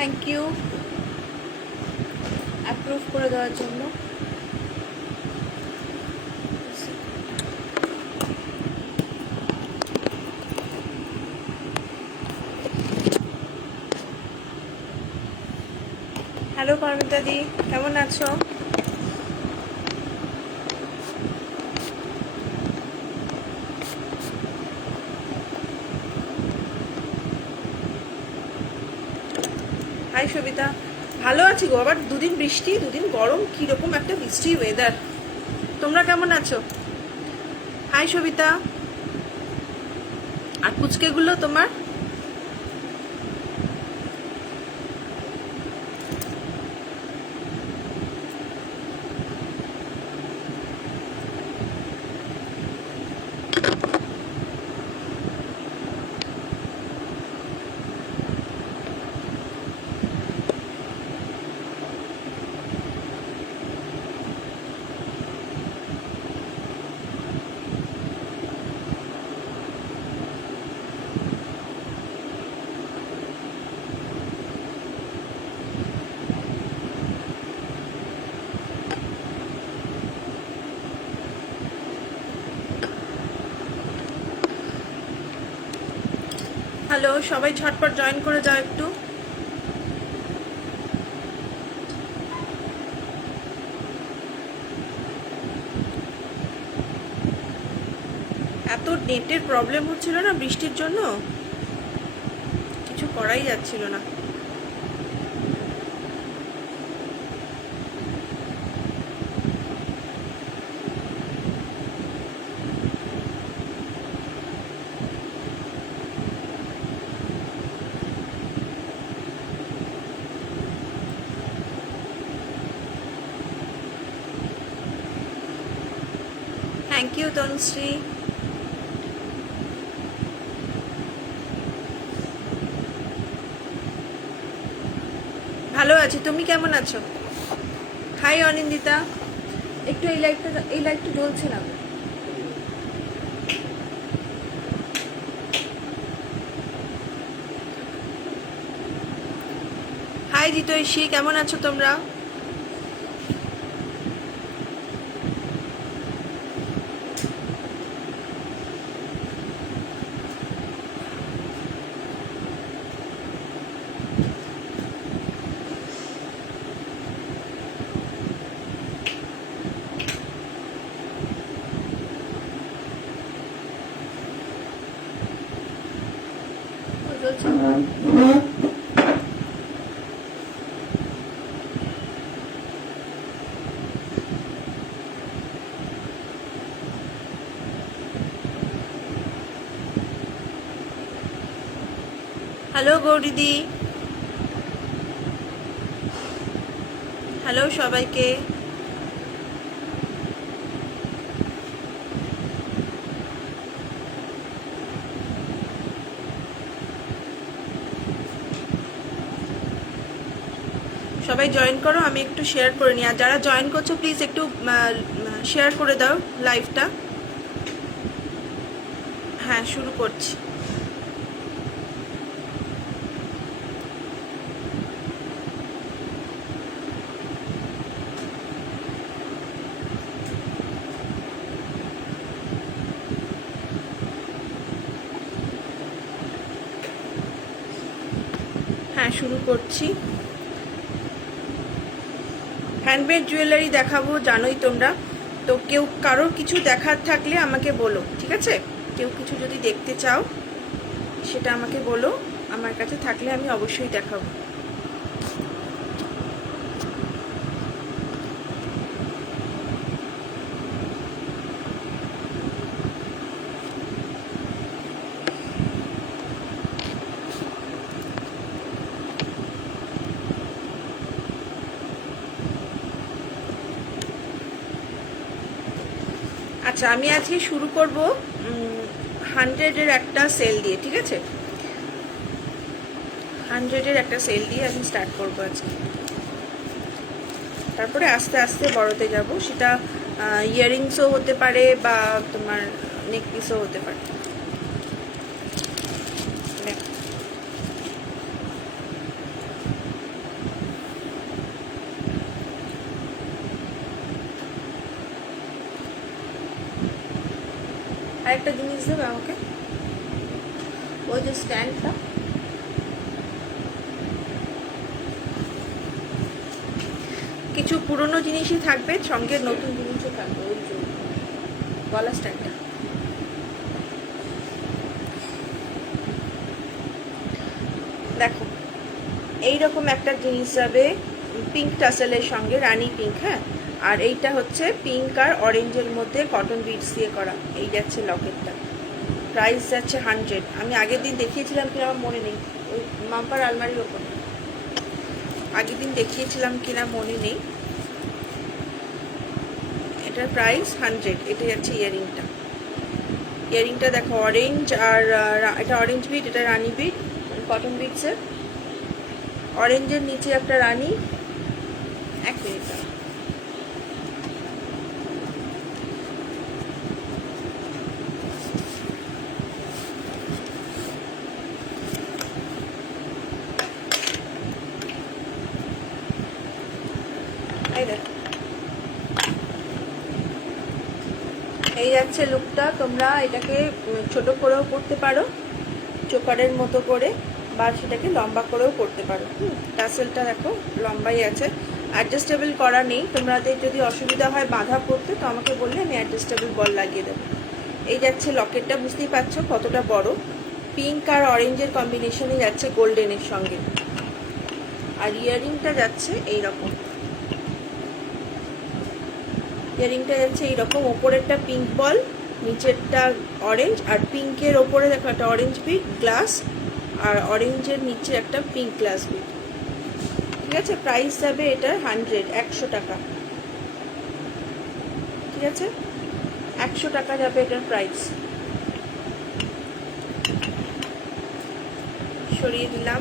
Thank you approve করে দেওয়ার জন্য। হ্যালো পারমিতা দি, কেমন আছো? হাই সবিতা, ভালো আছি গো। আবার দুদিন বৃষ্টি, দুদিন গরম, কিরকম একটা বৃষ্টি ওয়েদার। তোমরা কেমন আছো? হাই সবিতা। আর পুচকেগুলো তোমার? হ্যালো, সবাই ঝটপট জয়েন করে যাও একটু। এত নেটের প্রবলেম হচ্ছিল না বৃষ্টির জন্য, কিছু করাই যাচ্ছিল না। Thank you Tanushree. ভালো আছি, তুমি কেমন আছো? হাই অনিন্দিতা, একটু এই লাইটটা জ্বলছে না। হাই জিতৈষী, কেমন আছো তোমরা? হ্যালো গৌরীদি, হ্যালো সবাইকে। সবাই জয়েন করো, আমি একটু শেয়ার করে নিই। আর যারা জয়েন করছো প্লিজ একটু শেয়ার করে দাও লাইভটা। হ্যাঁ, শুরু করছি। হ্যাঁ, শুরু করছি। হ্যান্ডমেড জুয়েলারি দেখাবো, জানোই তোমরা তো। কেউ কারোর কিছু দেখার থাকলে আমাকে বলো, ঠিক আছে? কেউ কিছু যদি দেখতে চাও সেটা আমাকে বলো, আমার কাছে থাকলে আমি অবশ্যই দেখাবো। আচ্ছা, আমি আজকে শুরু করব 100-এর একটা সেল দিয়ে, ঠিক আছে? 100-এর একটা সেল দিয়ে আমি স্টার্ট করবো আজকে। তারপরে আস্তে আস্তে বড়তে যাব। সেটা ইয়াররিংসও হতে পারে বা তোমার নেক পিসও হতে পারে। আরেকটা জিনিস দেবে আমাকে, ওই যে স্ট্যান্ডটা, কিছু পুরনো জিনিসই থাকবে, সঙ্গে নতুন জিনিসও থাকবে। ওই জন্য গলা স্ট্যান্ডটা দেখো, এইরকম একটা জিনিস যাবে পিঙ্ক টাসেলের সঙ্গে, রানী পিঙ্ক। হ্যাঁ, আর এইটা হচ্ছে পিঙ্ক আর অরেঞ্জের মধ্যে কটন বিডস দিয়ে করা। এই যাচ্ছে লকেটটা, প্রাইস যাচ্ছে 100। আমি আগের দিন দেখিয়েছিলাম কিনা আমার মনে নেই, ওই মাম্পার আলমারির ওপরে আগের দিন দেখিয়েছিলাম কিনা মনে নেই। এটার প্রাইস 100। এটা যাচ্ছে ইয়ারিংটা। ইয়ারিংটা দেখো অরেঞ্জ, আর এটা অরেঞ্জ বিট, এটা রানী বিট, কটন বিটসের। অরেঞ্জের নিচে একটা রানী। এক মিনিট, এই দেখো, এই যাচ্ছে লুকটা। তোমরা এটাকে ছোট করেও করতে পারো চোকারের মতো করে, বা সেটাকে লম্বা করেও করতে পারো। টাসেলটা দেখো লম্বাই আছে, অ্যাডজাস্টেবল করা নেই। তোমাদের যদি অসুবিধা হয় বাঁধা পড়তে তো আমাকে বললে আমি অ্যাডজাস্টেবল বল লাগিয়ে দেবো। এই যাচ্ছে লকেটটা, বুঝতেই পারছো কতটা বড়। পিঙ্ক আর অরেঞ্জের কম্বিনেশনে যাচ্ছে গোল্ডেনের সঙ্গে। আর ইয়ারিংটা যাচ্ছে এইরকম, ইয়ারিংটা যাচ্ছে এইরকম। ওপরেরটা পিঙ্ক বল, নিচেরটা অরেঞ্জ, আর পিঙ্কের ওপরে দেখো একটা অরেঞ্জ বিট গ্লাস, আর অরেঞ্জের নিচে একটা পিঙ্ক গ্লাস বিট। ঠিক আছে, প্রাইস যাবে এটার 100, 100 টাকা। ঠিক আছে, 100 টাকা যাবে এটার প্রাইস। সরিয়ে দিলাম।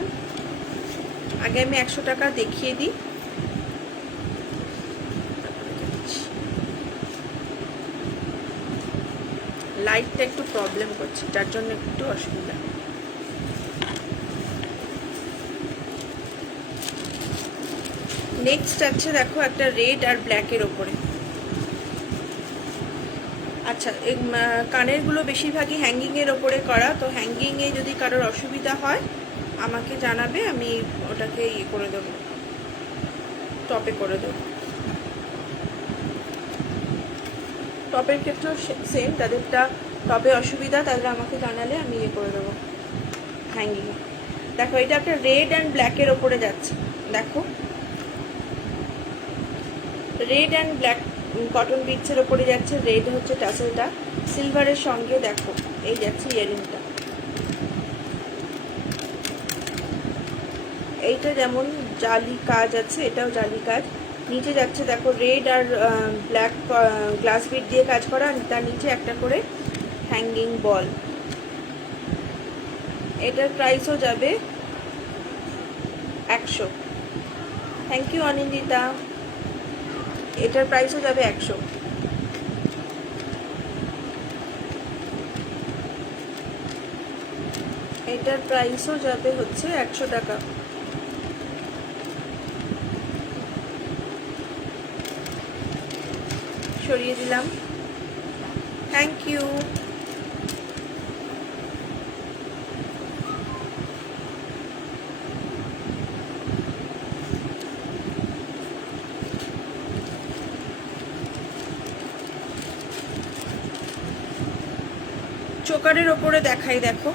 আগে আমি 100 টাকা দেখিয়ে দিই। লাইটটা একটু প্রবলেম করছে, যার জন্য একটু অসুবিধা। নেক্সট আছে দেখো একটা রেড আর ব্ল্যাকের ওপরে। আচ্ছা, এই কানেরগুলো বেশিরভাগই হ্যাঙ্গিংয়ের ওপরে করা, তো হ্যাঙ্গিংয়ে যদি কারোর অসুবিধা হয় আমাকে জানাবে, আমি ওটাকে ইয়ে করে দেবো, টপে করে দেবো। টপের ক্ষেত্রেও সেম, তাদেরটা টপে অসুবিধা তাহলে আমাকে জানালে আমি ইয়ে করে দেবো হ্যাঙ্গিংয়ে। দেখো এটা একটা রেড অ্যান্ড ব্ল্যাকের ওপরে যাচ্ছে। দেখো রেড অ্যান্ড ব্ল্যাক কটন বিটসের ওপরে যাচ্ছে। রেড হচ্ছে টাসেলটা, সিলভারের সঙ্গে দেখো এই যাচ্ছে ইয়ারিংটা। এইটা যেমন জালি কাজ আছে, এটাও জালি কাজ। নিচে যাচ্ছে দেখো রেড আর ব্ল্যাক গ্লাস বিট দিয়ে কাজ করা, তার নিচে একটা করে হ্যাঙ্গিং বল। এটার প্রাইসও যাবে 100। Thank you Anindita. এটার প্রাইসও যাবে 100। এটার প্রাইসও যাবে হচ্ছে 100 টাকা। সরিয়ে দিলাম, থ্যাংক ইউ। চোকারের ওপরে দেখাই, দেখো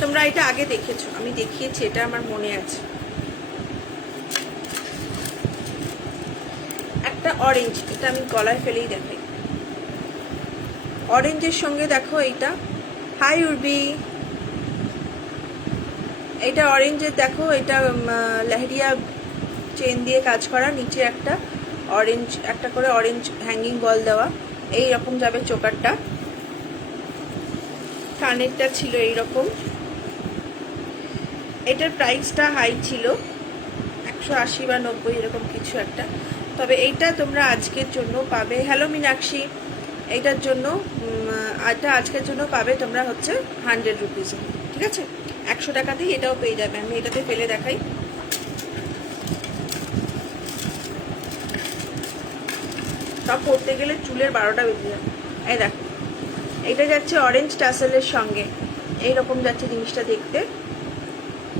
তোমরা এটা আগে দেখেছো, আমি দেখিয়েছি, এটা আমার মনে আছে। একটা অরেঞ্জ, এটা আমি গলায় ফেলেই দেখাই। অরেঞ্জের সঙ্গে দেখো এইটা, হাই উর্বি, এটা অরেঞ্জের দেখো, এটা লেহেরিয়া চেন দিয়ে কাজ করা, নিচে একটা অরেঞ্জ, একটা করে অরেঞ্জ হ্যাঙ্গিং বল দেওয়া। এই রকম যাবে চোকারটা। কানেরটা ছিল এইরকম। এটার প্রাইসটা হাই ছিল 180 বা 90 এরকম কিছু একটা, তবে এইটা তোমরা আজকের জন্য পাবে। হ্যালো মীনাক্ষী, এইটার জন্য এটা আজকের জন্য পাবে তোমরা হচ্ছে 100 রুপিসে। ঠিক আছে, 100 টাকাতেই এটাও পেয়ে যাবে। আমি এটাতে ফেলে দেখাই। সব পড়তে গেলে চুলের 12টা বেজে যাবে। এই দেখো, এইটা যাচ্ছে অরেঞ্জ টাসেলের সঙ্গে, এইরকম যাচ্ছে জিনিসটা দেখতে।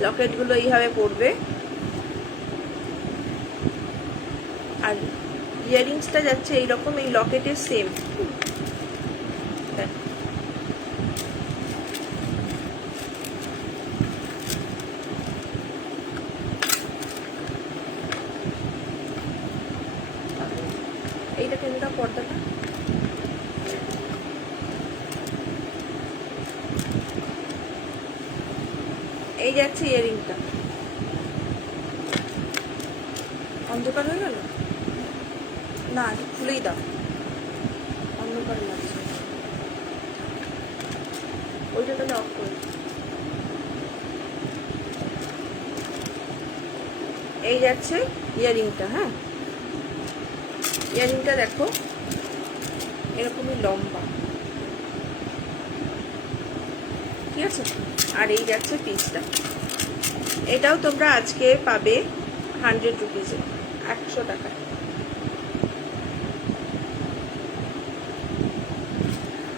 লকেটগুলো এইভাবে পড়বে, আর ইয়াররিংসটা যাচ্ছে এইরকম, এই লকেটের সেম। এইটা কেনটা পর্দাটা, এই যাচ্ছে ইয়াররিংটা। অন্ধকার হয়ে গেল না, খুলেই দাও, অন্ধকার লাগছে। ওইটা তাহলে অফ করে। এই যাচ্ছে ইয়াররিংটা। হ্যাঁ, ইয়াররিংটা দেখো এরকমই লম্বা, ঠিক আছে। আর এই যাচ্ছে পিসটা, এটাও তোমরা আজকে পাবে 100 রুপিসে, 100 টাকায়।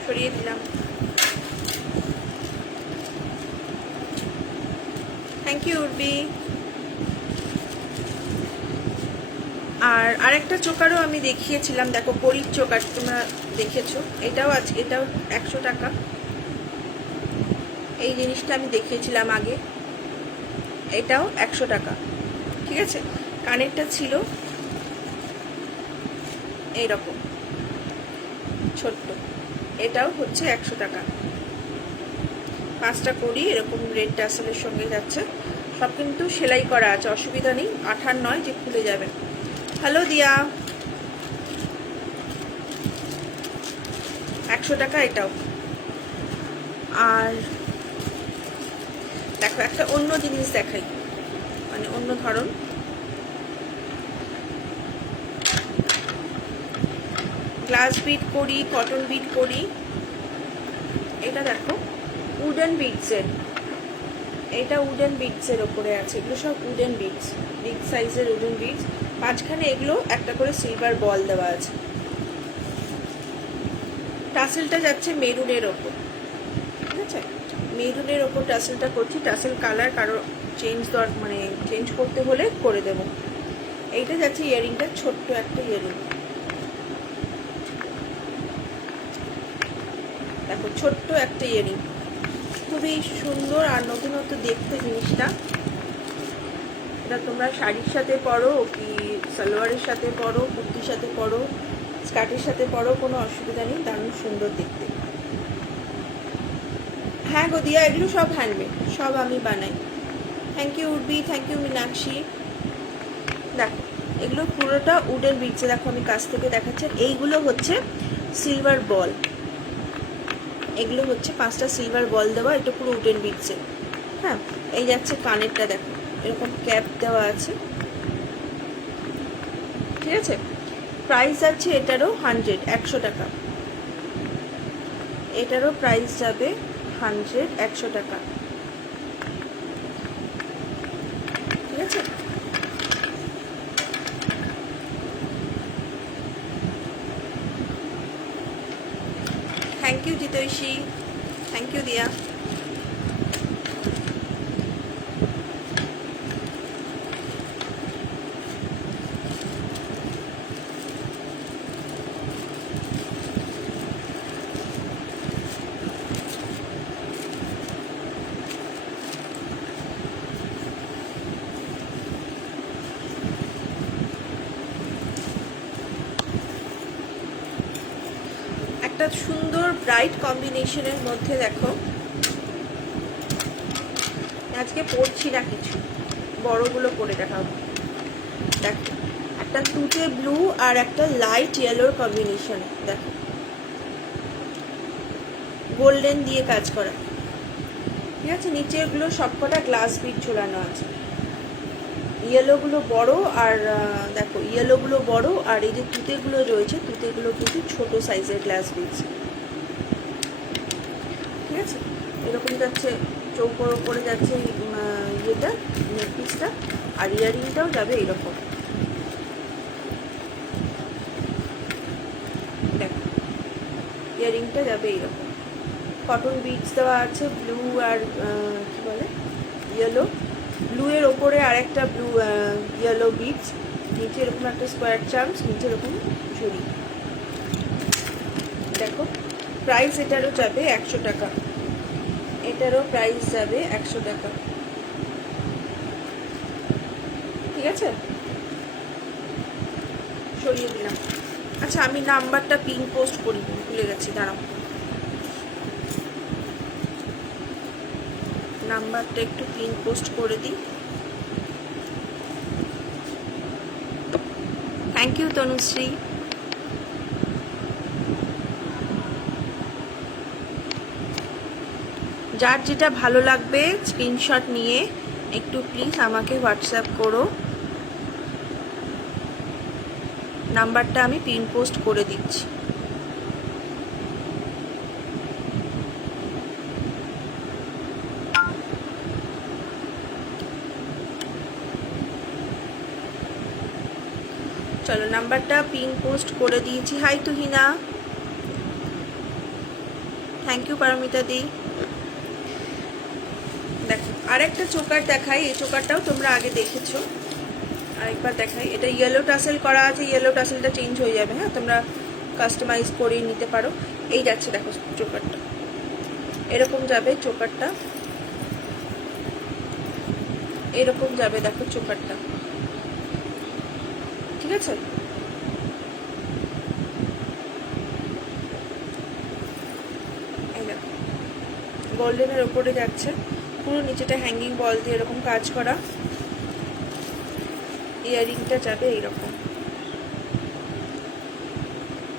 সরিয়ে দিলাম। Thank you Urvi. আর আরেকটা চোকারও আমি দেখিয়েছিলাম, দেখো পরীর চোকার, তোমরা দেখেছো, এটাও আজকে, এটাও 100 টাকা। এই জিনিসটা আমি দেখিয়েছিলাম আগে, এটাও 100 টাকা, ঠিক আছে। কানেরটা ছিল এইরকম ছোট্ট, এটাও হচ্ছে 100 টাকা। 5টা কড়ি এরকম রেড টাসেলের সঙ্গে যাচ্ছে, সব কিন্তু সেলাই করা আছে, অসুবিধা নেই, আঠার নয় যে খুলে যাবে। হ্যালো দিয়া, 100 টাকা এটাও। আর দেখো একটা অন্য জিনিস দেখাই, মানে অন্য ধরন। গ্লাস বিট করি, কটন বিট করি। এটা দেখো উডেন বিটসের, এটা উডেন বিটসের ওপরে আছে, এগুলো সব উডেন বিটস, বিগ সাইজের উডেন বিটস। মাঝখানে এগুলো একটা করে সিলভার বল দেওয়া আছে। টাসেলটা যাচ্ছে মেরুনের ওপর, ঠিক আছে। মেরুনের ওপর টাসেলটা করছি, টাসেল কালার কারো মানে চেঞ্জ করতে হলে করে দেব। এইটা যাচ্ছে ইয়ারিংটা, ছোট্ট একটা ইয়ারিং, দেখো ছোট্ট একটা ইয়ারিং, খুবই সুন্দর আর নতুনত্ব দেখতে জিনিসটা। এটা তোমরা শাড়ির সাথে পরো কি সালোয়ারের সাথে পরো, কুর্তির সাথে পরো, স্কার্টের সাথে পরো, কোনো অসুবিধা নেই, দারুণ সুন্দর দেখতে। হ্যাঁ গো দিয়া, এগুলো সব হ্যান্ডমেড, সব আমি বানাই। Thank you Urbi, thank you Meenakshi. দেখো এগুলো পুরোটা উডেন বিটসে, দেখো আমি কাছ থেকে দেখাচ্ছি। এইগুলো হচ্ছে সিলভার বল, এগুলো হচ্ছে 5টা সিলভার বল দেওয়া, এটা পুরো উডেন বিটসে। হ্যাঁ, এই যাচ্ছে কানেরটা, দেখো এরকম ক্যাপ দেওয়া আছে, ঠিক আছে। প্রাইস আছে এটারও 100 টাকা, এটারও প্রাইস যাবে 100 টাকা, ঠিক আছে। থ্যাংক ইউ জিতৈষী, থ্যাংক ইউ দিয়া। একটা সুন্দর ব্রাইট কম্বিনেশনের মধ্যে দেখো, আজকে পরছি না কিছু, বড়গুলো পরে দেখাবো। দেখো একটা তুতে ব্লু আর একটা লাইট ইয়েলোর কম্বিনেশন, দেখো গোল্ডেন দিয়ে কাজ করা, ঠিক আছে। নিচেগুলো সবকটা গ্লাস বিট ঝোলানো আছে, ইয়েলোগুলো বড়, আর দেখো ইয়েলোগুলো বড়, আর এই যে তুতেগুলো রয়েছে, তুতেগুলো কিন্তু ছোট সাইজের গ্লাস বিটস, ঠিক আছে। এরকম যাচ্ছে চৌকোর ওপরে যাচ্ছে ইয়েটা, নেকপিসটা, আর ইয়ারিংটাও যাবে এইরকম, দেখো ইয়ারিংটা যাবে এইরকম। কটন বিডস দেওয়া আছে, ব্লু আর কী বলে ইয়েলো, ব্লু এর ওপরে আর একটা ব্লু ইয়েলো বিডস, নিচে এরকম একটা স্কোয়ার চার্মস, নিচে এরকম ঝুড়ি। দেখো প্রাইস এটারও যাবে 100 টাকা, এটারও প্রাইস যাবে 100 টাকা। ঠিক আছে, সরিয়ে দিলাম। আচ্ছা আমি নাম্বারটা পিন পোস্ট করি, ভুলে গেছি, দাঁড়াও নাম্বারটা একটু পিন পোস্ট করে দিই। Thank you Tanushree. যার যেটা ভালো লাগবে স্ক্রিনশট নিয়ে একটু প্লিজ আমাকে হোয়াটসঅ্যাপ করো, নাম্বারটা আমি পিন পোস্ট করে দিচ্ছি। চলো নাম্বারটা পিন পোস্ট করে দিয়েছি। Hi Tuhina, thank you Paromita দি। দেখো আরেকটা চোকার দেখাই, এই চোকারটাও তোমরা আগে দেখেছো, আরেকবার দেখাই। এটা ইয়েলো টাসেল করা আছে, ইয়েলো টাসেলটা চেঞ্জ হয়ে যাবে, হ্যাঁ তোমরা কাস্টমাইজ করে নিতে পারো। এই যাচ্ছে দেখো চোকারটা, এরকম যাবে চোকারটা, এরকম যাবে দেখো চোকারটা। ঠিক আছে, এই দেখো গোল্ডেনের ওপরে যাচ্ছে, পুরো নিচেটা হ্যাঙ্গিং বল দিয়ে এরকম কাজ করা, ইয়ারিংটা যাবে এইরকম।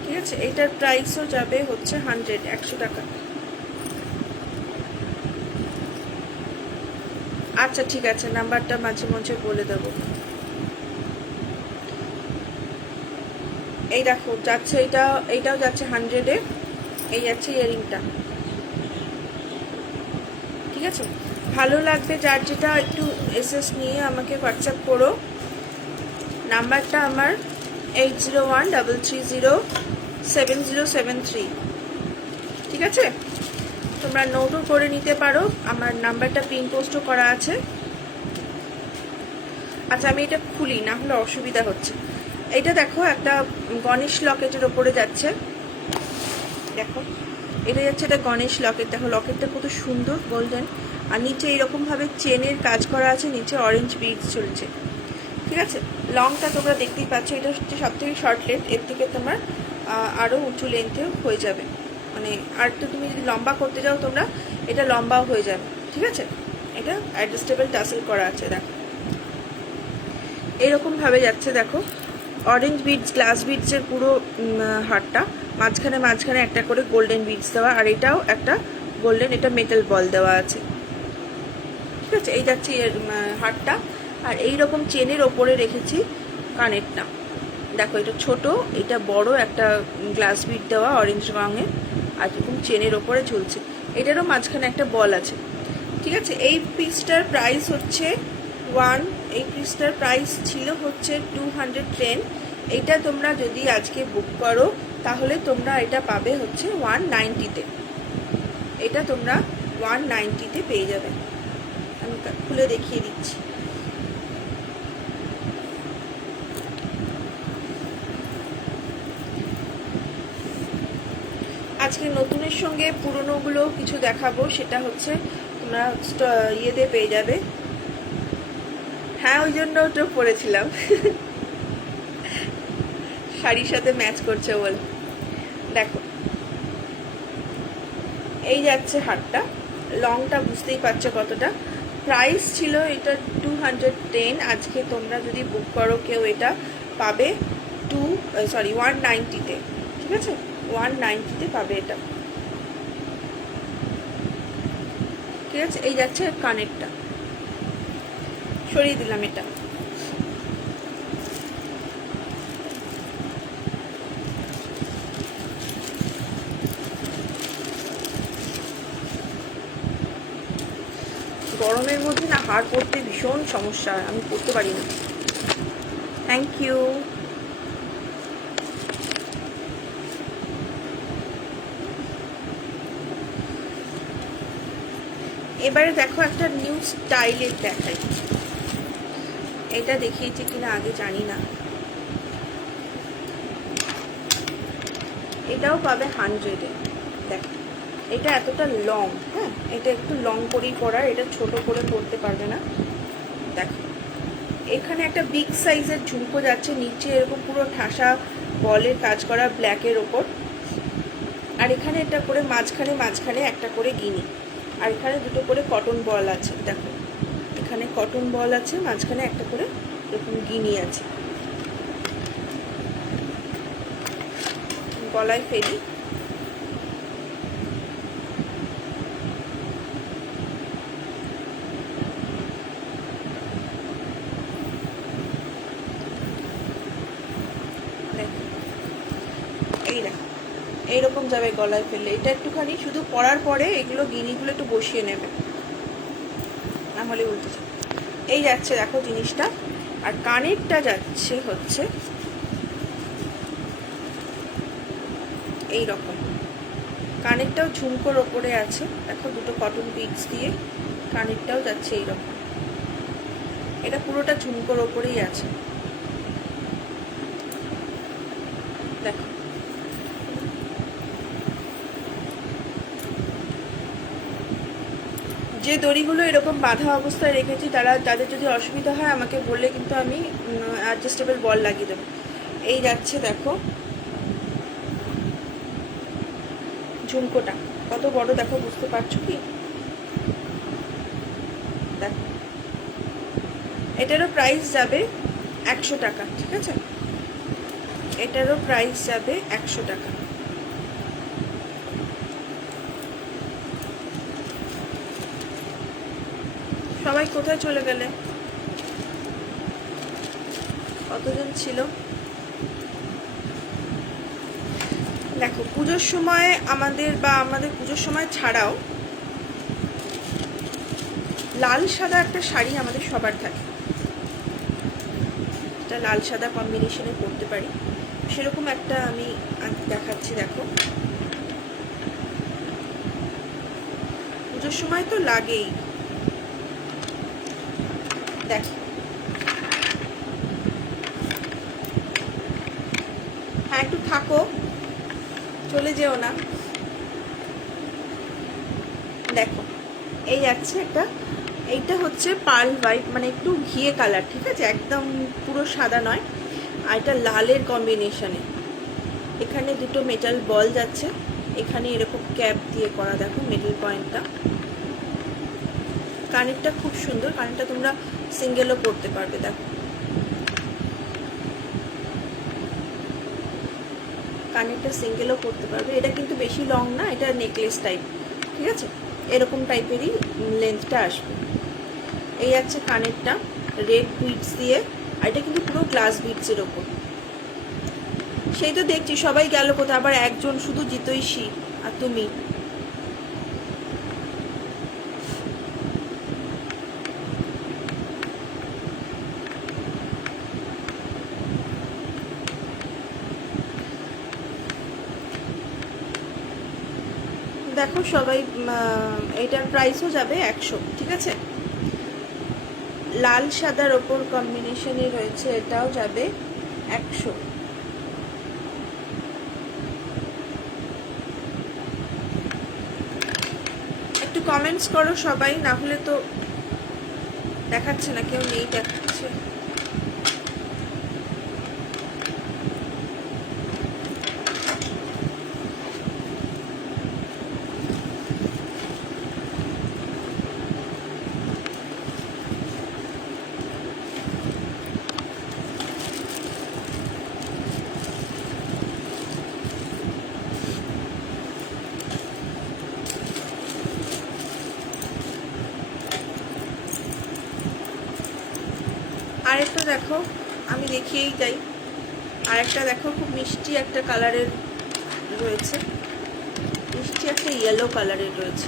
ঠিক আছে, এইটার প্রাইসও যাবে হচ্ছে 100 টাকা। আচ্ছা ঠিক আছে, নাম্বারটা মাঝে মাঝে বলে দেবো। এই দেখো যাচ্ছে, এইটাও যাচ্ছে 100-এ, এই যাচ্ছে ইয়ারিংটা। ঠিক আছে, ভালো লাগবে যার যেটা একটু এসএস নিয়ে আমাকে হোয়াটসঅ্যাপ করো। নাম্বারটা আমার 8013307073। ঠিক আছে, তোমরা নোটও করে নিতে পারো, আমার নাম্বারটা পিন পোস্টও করা আছে। আচ্ছা আমি এটা খুলি, না হলে অসুবিধা হচ্ছে। এটা দেখো একটা গণেশ লকেটের ওপরে যাচ্ছে, দেখো এটা যাচ্ছে, এটা গণেশ লকেট। দেখো লকেটটা কত সুন্দর গোল্ডেন, আর নিচে এইরকমভাবে চেনের কাজ করা আছে, নিচে অরেঞ্জ বিডস চলছে। ঠিক আছে, লংটা তোমরা দেখতেই পাচ্ছ, এটা হচ্ছে সব থেকে শর্ট লেন্থ, এর থেকে তোমার আরও উঁচু লেন্থেও হয়ে যাবে, মানে আর তো তুমি যদি লম্বা করতে যাও তোমরা এটা লম্বাও হয়ে যাবে। ঠিক আছে, এটা অ্যাডজাস্টেবল টাসেল করা আছে। দেখো এরকমভাবে যাচ্ছে, দেখো অরেঞ্জ বিডস, গ্লাস বিডসের পুরো হারটা, মাঝখানে একটা করে গোল্ডেন বিডস দেওয়া, আর এটাও একটা গোল্ডেন, এটা মেটাল বল দেওয়া আছে। ঠিক আছে, এই যাচ্ছে এর হারটা, আর এই রকম চেনের ওপরে রেখেছি কানেরটা। দেখো এটা ছোট, এটা বড়, একটা গ্লাস বিড দেওয়া অরেঞ্জ রঙের, আর এরকম চেনের ওপরে ঝুলছে, এটারও মাঝখানে একটা বল আছে। ঠিক আছে, এই পিসটার প্রাইস হচ্ছে এই পিসটার প্রাইস ছিল হচ্ছে 210। এইটা তোমরা যদি আজকে বুক করো তাহলে তোমরা এটা পাবে হচ্ছে 190-তে, এটা তোমরা 190-তে পেয়ে যাবে। আমি খুলে দেখিয়ে দিচ্ছি। আজকে নতুনের সঙ্গে পুরনোগুলো কিছু দেখাবো, সেটা হচ্ছে তোমরা ইয়েতে পেয়ে যাবে। হ্যাঁ ওই জন্য ওটা পরেছিলাম, শাড়ির সাথে ম্যাচ করছে বল। দেখো এই যাচ্ছে হারটা, লংটা বুঝতেই পারছো কতটা। প্রাইস ছিল এটা 210, আজকে তোমরা যদি বুক করো কেউ এটা পাবে 190-তে। ঠিক আছে, 190-তে পাবে এটা। ঠিক আছে, এই যাচ্ছে কানেরটা, সরিয়ে দিলাম এটা। গরমের মধ্যে না হার পরতে ভীষণ সমস্যা হয়, আমি পরতে পারি না। Thank you. এবারে দেখো একটা নিউ স্টাইলের দেখাই, এটা দেখিয়েছি কিনা আগে জানি না। এটাও পাবে 100-এ। দেখো এটা এতটা লং, হ্যাঁ এটা একটু লং করেই পরার, এটা ছোট করে পরতে পারবে না। দেখো এখানে একটা বিগ সাইজের ঝুমকো যাচ্ছে, নিচে এরকম পুরো ঠাসা বলের কাজ করা ব্ল্যাকের ওপর, আর এখানে এটা করে মাঝখানে একটা করে গিনি, আর এখানে দুটো করে কটন বল আছে। দেখো এখানে কটন বল আছে, মাঝখানে একটা করে এরকম গিনি আছে। গলায় ফেলি, এই দেখো এইরকম যাবে গলায় ফেললে। এটা একটুখানি শুধু পরার পরে এগুলো গিনিগুলো একটু বসিয়ে নেবে, নাহলে উল্টে যাবে। এই যাচ্ছে দেখো জিনিসটা। আর কানেরটা যাচ্ছে হচ্ছে এই রকম, কানেরটাও ঝুমকোর ওপরে আছে। দেখো দুটো কটন বিডস দিয়ে কানেরটাও যাচ্ছে এইরকম, এটা পুরোটা ঝুমকোর ওপরেই আছে। দেখো যে দড়িগুলো এরকম বাঁধা অবস্থায় রেখেছি, তাদের যদি অসুবিধা হয় আমাকে বললে কিন্তু আমি অ্যাডজাস্টেবল বল লাগিয়ে দেবো। এই যাচ্ছে দেখো ঝুমকোটা কত বড়, দেখো বুঝতে পারছো কি? দেখো এটারও প্রাইস যাবে 100 টাকা, ঠিক আছে? এটারও প্রাইস যাবে 100 টাকা। সবাই কোথায় চলে গেলে? কতজন ছিল? দেখো পুজোর সময় আমাদের পুজোর সময় ছাড়াও লাল সাদা একটা শাড়ি আমাদের সবার থাকে, এটা লাল সাদা কম্বিনেশনে পরতে পারি, সেরকম একটা আমি দেখাচ্ছি। দেখো পুজোর সময় তো লাগেই। দেখো হ্যাঁ একটু থাকো, চলে যেও না। দেখো এই যাচ্ছে একটা, এইটা হচ্ছে পার্ল হোয়াইট, মানে একটু ঘিয়ে কালার, ঠিক আছে, একদম পুরো সাদা নয়। আর এটা লালের কম্বিনেশনে, এখানে দুটো মেটাল বল যাচ্ছে, এখানে এরকম ক্যাপ দিয়ে করা, দেখো মিডল পয়েন্টটা। কানেরটা খুব সুন্দর, কানেরটা তোমরা সিঙ্গেলও করতে পারবে। দেখো কানেরটা সিঙ্গেলও করতে পারবে, এটা কিন্তু বেশি লং না, এটা নেকলেস টাইপ, ঠিক আছে, এরকম টাইপেরই লেন্থটা আসবে। এই আছে কানেরটা রেড বিডস দিয়ে, আর এটা কিন্তু পুরো গ্লাস বিডসের ওপর। সেই তো দেখছি সবাই গেল কোথায়, আবার একজন শুধু জিতৈষী আর তুমি। দেখো সবাই, এটার প্রাইসও যাবে 100, ঠিক আছে? লাল সাদার ওপর কম্বিনেশনে রয়েছে, এটাও যাবে 100। একটু কমেন্টস করো সবাই, না হলে তো দেখাচ্ছে না, কেউ নেই দেখাচ্ছে। আরেকটা দেখো, আমি দেখিয়েই যাই। আরেকটা দেখো খুব মিষ্টি একটা কালারের রয়েছে, মিষ্টি একটা ইয়েলো কালারের রয়েছে।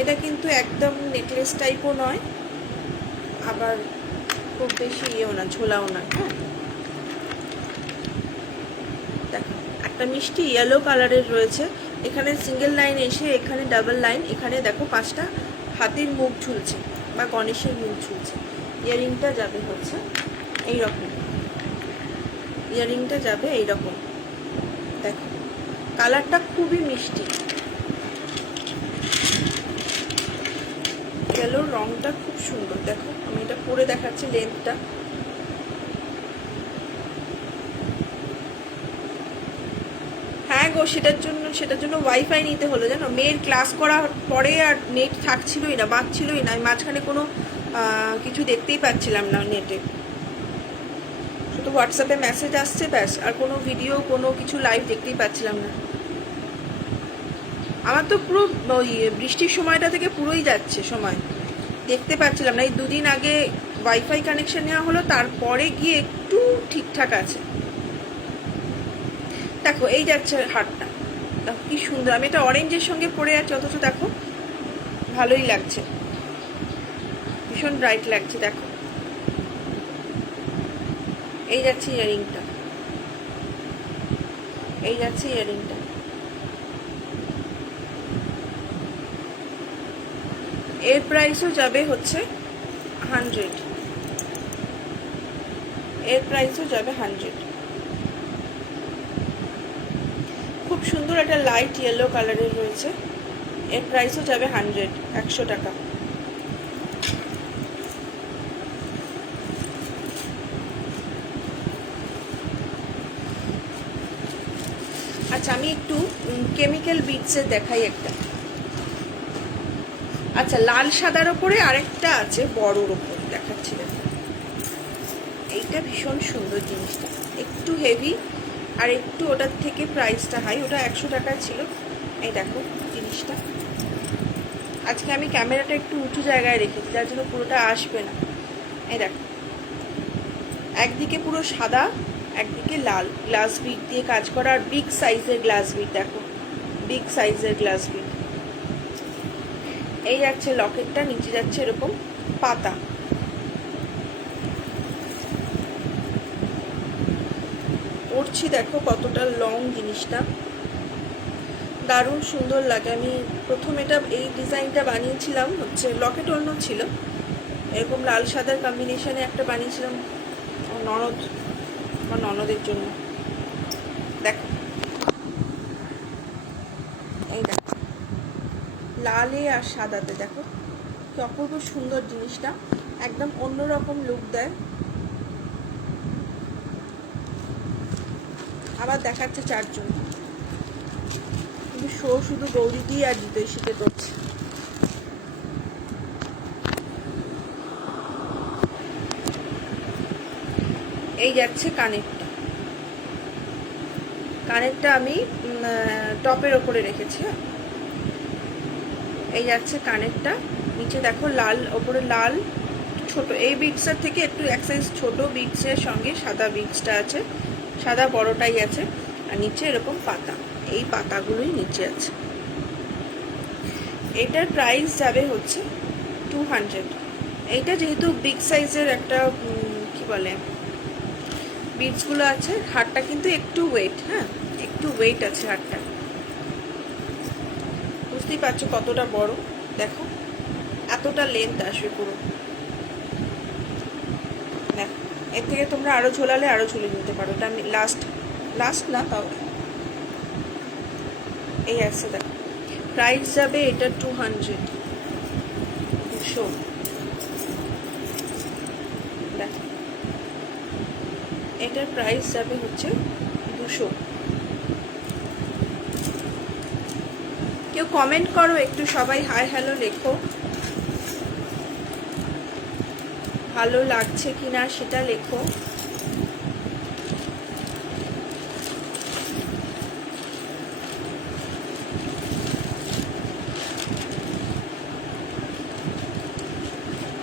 এটা কিন্তু একদম নেকলেস টাইপও নয়, আবার খুব বেশি ইয়েও না, ঝোলাও না। হ্যাঁ দেখো একটা মিষ্টি ইয়েলো কালারের রয়েছে, এখানে সিঙ্গেল লাইন এসে এখানে ডাবল লাইন, এখানে দেখো 5টা হাতির মুখ ঝুলছে বা গণেশের মুখ ঝুলছে। ইয়াররিংটা যাবে হচ্ছে এইরকম, ইয়াররিংটা যাবে এইরকম। দেখো কালারটা খুবই মিষ্টি, ইয়েলোর রংটা খুব সুন্দর। দেখো আমি এটা পরে দেখাচ্ছি লেন্থটা। হ্যাঁ গো, সেটার জন্য ওয়াইফাই নিতে হলো জানো। মেয়ের ক্লাস করার পরে আর নেট থাকছিলই না, বাঁচছিলই না। আমি মাঝখানে কোনো কিছু দেখতেই পাচ্ছিলাম না নেটে, শুধু হোয়াটসঅ্যাপে মেসেজ আসছে ব্যাস, আর কোনো ভিডিও কোনো কিছু লাইভ দেখতেই পাচ্ছিলাম না। আমার তো পুরো ওই বৃষ্টির সময়টা থেকে পুরোই যাচ্ছে সময়, দেখতে পাচ্ছিলাম না। এই দুদিন আগে ওয়াইফাই কানেকশন নেওয়া হলো, তারপরে গিয়ে একটু ঠিকঠাক আছে। দেখো এই যাচ্ছে হারটা, দেখো কি সুন্দর। আমি এটা অরেঞ্জের সঙ্গে পরে আছি, অথচ দেখো ভালোই লাগছে, ভীষণ ব্রাইট লাগছে। দেখো এই যাচ্ছে ইয়াররিংটা, এই যাচ্ছে ইয়াররিংটা। এর প্রাইসও যাবে হচ্ছে 100, এর প্রাইসও যাবে 100। খুব সুন্দর একটা লাইট ইয়েলো কালারের রয়েছে, এর প্রাইসও যাবে 100, 100 টাকা। আচ্ছা আমি একটু কেমিক্যাল বিটসের দেখাই একটা। আচ্ছা লাল সাদার ওপরে আরেকটা আছে বড়োর ওপরে দেখাচ্ছি। দেখো এইটা ভীষণ সুন্দর জিনিসটা, একটু হেভি আর একটু ওটার থেকে প্রাইসটা হাই। ওটা 100 টাকায় ছিল। এই দেখো জিনিসটা, আজকে আমি ক্যামেরাটা একটু উঁচু জায়গায় রেখেছি, যার জন্য পুরোটা আসবে না। এই দেখো একদিকে পুরো সাদা, একদিকে লাল, গ্লাস বিট দিয়ে কাজ করা, আর বিগ সাইজের গ্লাস বিট। দেখো বিগ সাইজের গ্লাস বিট। এই যাচ্ছে লকেটটা, নিচে যাচ্ছে এরকম পাতা। পরছি দেখো কতটা লং জিনিসটা, দারুণ সুন্দর লাগে। আমি প্রথম এটা এই ডিজাইনটা বানিয়েছিলাম হচ্ছে লকেট অন্য ছিল, এরকম লাল সাদার কম্বিনেশনে একটা বানিয়েছিলাম ননদ, আমার ননদের জন্য। দেখো এই দেখো লালে আর সাদাতে, দেখো কি অপূর্ব সুন্দর জিনিসটা, একদম অন্যরকম লুক দেয়। আবার দেখাচ্ছে 4 জন, কিন্তু শো শুধু গৌরীদি আর জিতৈষীকে করছে। এই যাচ্ছে কানেরটা, কানেরটা আমি টপের ওপরে রেখেছি। এই যাচ্ছে কানেরটা, নিচে দেখো লাল, ওপরে লাল ছোট, এই বিটসের থেকে একটু এক সাইজ ছোট বিটসের সঙ্গে সাদা বিটসটা আছে, সাদা বড়টাই আছে, আর নিচে এরকম পাতা, এই পাতাগুলোই নিচে আছে। এটার প্রাইস যাবে হচ্ছে 200। এইটা যেহেতু বিগ সাইজের একটা কি বলে বিটসগুলো আছে, হারটা কিন্তু একটু ওয়েট, হ্যাঁ একটু ওয়েট আছে হারটা, বুঝতেই পারছো কতটা বড়। দেখো এতটা লেন্থ আসবে পুরো। দেখো এর থেকে তোমরা আরো ঝোলালে আরো ঝুলে নিতে পারো। এটা আমি লাস্ট না তাও এই আছে। দেখো প্রাইস যাবে এটা 200, 200। দেখো এটার প্রাইস যাবে হচ্ছে 200। কেউ কমেন্ট করো একটু, সবাই হাই হ্যালো লেখো, ভালো লাগছে কিনা সেটা লেখো।